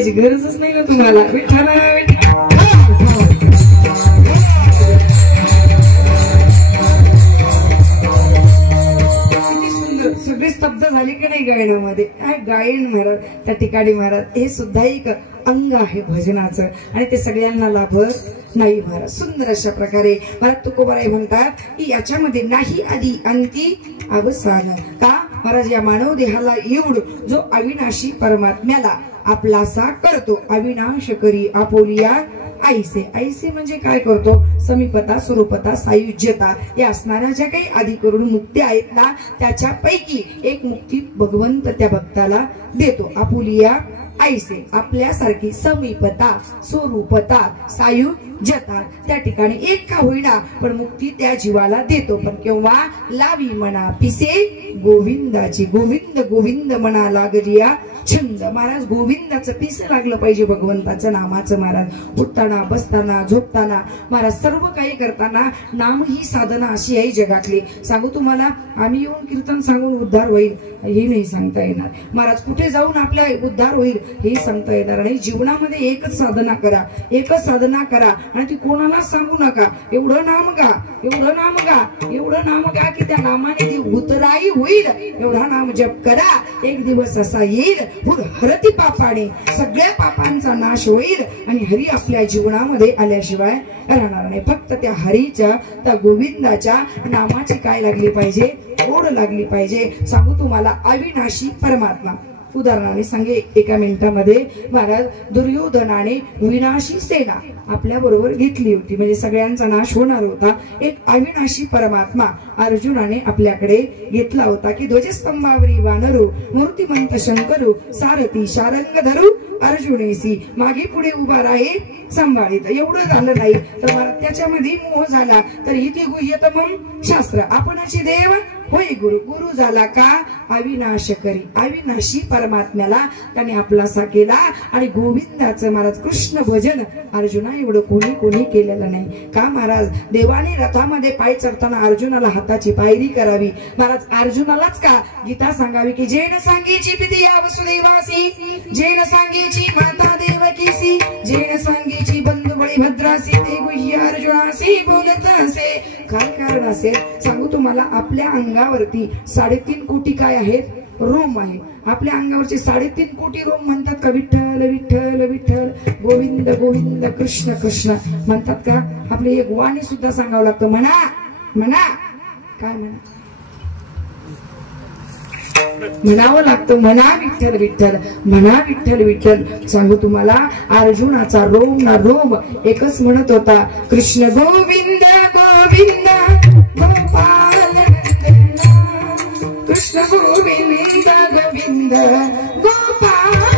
मालिकेची गरजच नाही ना तुम्हाला. विठ्ठला विठ्ठला. सगळे स्तब्ध झाले की नाही गायनामध्ये. गायन महाराज त्या ठिकाणी महाराज हे सुद्धा एक अंग आहे भजनाचं आणि ते सगळ्यांना लाभत नाही महाराज. सुंदर अशा प्रकारे महाराज तुकोबाराय म्हणतात की याच्यामध्ये नाही आधी अंती अवसान. का महाराज या मानव देहाला एवढ जो अविनाशी परमात्म्याला आपलासा करतो. अविनाश करी आपोलिया ऐसे. ऐसे म्हणजे काय करतो? समीपता स्वरूपता सायुज्यता या असणाऱ्या ज्या काही आधी करून मुक्ती आहेत ना त्याच्यापैकी एक मुक्ती भगवंत त्या भक्ताला देतो. आपुलिया ऐसे आपल्यासारखी समीपता स्वरूपता सायुज्यता त्या ठिकाणी एक का होईना पण मुक्ती त्या जीवाला देतो. पण केव्हा? लावी मना पिसे गोविंदाची. गोविंद गोविंद मना लागलिया छंद. महाराज गोविंदाचं पिस लागलं पाहिजे भगवंताचं नामाचं. महाराज उठताना बसताना झोपताना महाराज सर्व काही करताना नाम ही साधना अशी आहे जगातली. सांगू तुम्हाला आम्ही येऊन कीर्तन सांगून उद्धार होईल हे नाही सांगता येणार महाराज. कुठे जाऊन आपला उद्धार होईल हे सांगता येणार नाही. जीवनामध्ये एकच साधना करा. एकच साधना करा आणि ती कोणाला सांगू नका. एवढं नाम गा एवढं नाम गा एवढं नाम गा की त्या नामाने ती उतराई होईल. एवढा नाम जप करा. एक दिवस असा येईल हरती पापाने सगळ्या पापांचा नाश होईल आणि हरी आपल्या जीवनामध्ये आल्याशिवाय राहणार नाही. फक्त त्या हरीच्या त्या गोविंदाच्या नामाची काय लागली पाहिजे? ओढ लागली पाहिजे. सांगू तुम्हाला अविनाशी परमात्मा उदाहरणाने सांगे एका मिनिटामध्ये. महाराज दुर्योधनाने विनाशी सेना आपल्या बरोबर घेतली होती म्हणजे सगळ्यांचा नाश होणार होता. एक अविनाशी परमात्मा अर्जुनाने आपल्याकडे घेतला होता की ध्वजस्तंभावरी वानरू मूर्तिमंत शंकरू सारथी शारंग धरू अर्जुनेसी मागे पुढे उभा राहे सांभाळित. एवढं झालं नाही तर त्याच्यामध्ये मोह झाला तर इथे गुह्यतमं शास्त्र आपणाचे देव होय गुरु. गुरु झाला का? अविनाश करी अविनाशी परमात्म्याला त्याने आपलासा केला आणि गोविंदाचं महाराज कृष्ण भजन अर्जुना एवढं कोणी कोणी केलेलं नाही. का महाराज? देवाने रथामध्ये पाय चढताना अर्जुनाला हाताची पायरी करावी. महाराज अर्जुनालाच का गीता सांगावी की जेन सांगेची पितिया वसुदेवासी जेन सांगेची माता देवकीसी जेन सांगेची बंधू बळी भद्रासी ते गुह्य अर्जुनासी बोलत असे. काय कारण असेल सांगू तुम्हाला? आपल्या अंगावरती 3.5 कोटी काय आहेत? रोम आहे. आपल्या अंगावरचे 3.5 कोटी रोम म्हणतात का विठ्ठल विठ्ठल विठ्ठल गोविंद गोविंद कृष्ण कृष्ण म्हणतात का? आपले एक वाणी सुद्धा सांगावं लागतं. म्हणा म्हणा काय म्हणा म्हणावं लागतं. म्हणा विठ्ठल विठ्ठल म्हणा विठ्ठल विठ्ठल. सांगू तुम्हाला अर्जुनाचा रोम ना रोम एकच म्हणत होता कृष्ण गोविंद गोविंद गोपाल कृष्ण गोविंद गोविंद गोपाल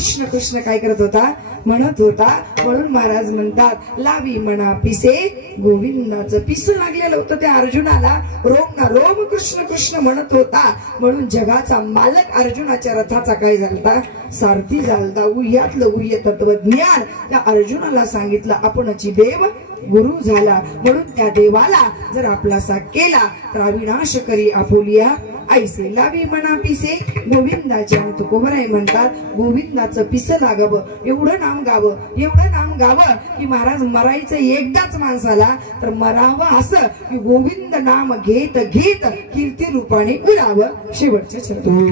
कृष्ण कृष्ण काय करत होता, म्हणत होता. म्हणून महाराज म्हणतात, लावी म्हणा पिसे गोविंदाचं पिस लागलेलं होतं त्या अर्जुनाला. रोम ना रोम कृष्ण कृष्ण म्हणत होता. म्हणून जगाचा मालक अर्जुनाच्या रथाचा काय झालता, सारथी झालता. उह्यातलं उह्य तत्वज्ञान त्या अर्जुनाला सांगितलं. आपणची देव गुरु झाला. म्हणून त्या देवाला जर आपलासा केला तर अविनाश करी आपुलिया ऐसे. लावी म्हणा पिसे गोविंदाचे. आणि तुकोबराय म्हणतात, गोविंदाचं पिस लागावं, एवढं नाम गावं, एवढं नाम गावं की महाराज मरायचं एकदाच माणसाला तर मरावं असं की गोविंद नाम घेत घेत कीर्ती रूपाने उडावं. शेवटच्या चरण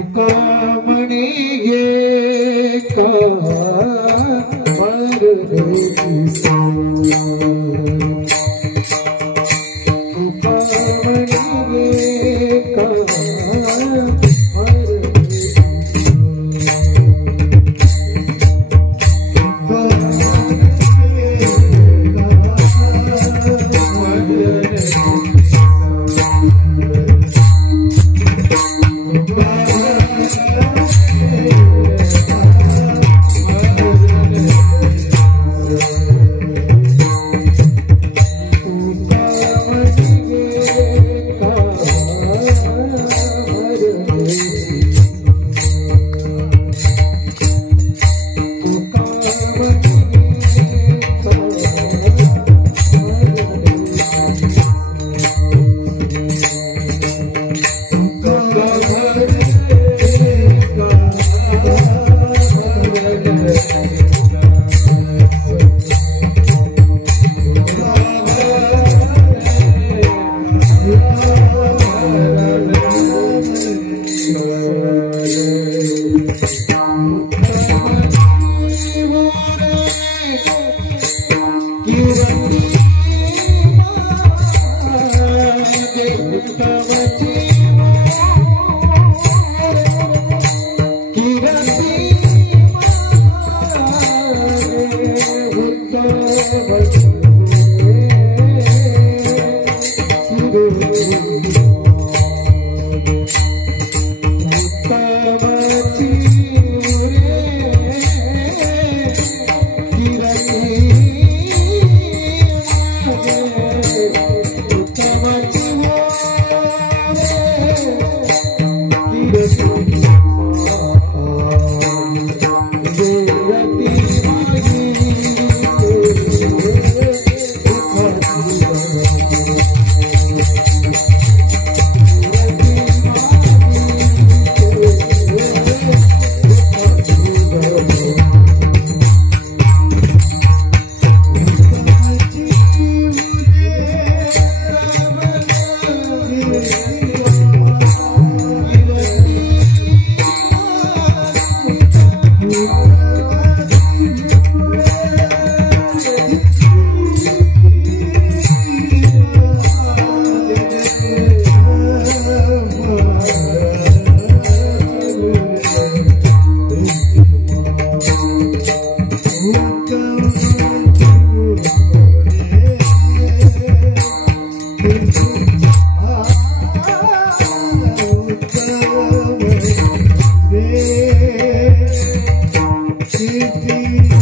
कीर्ती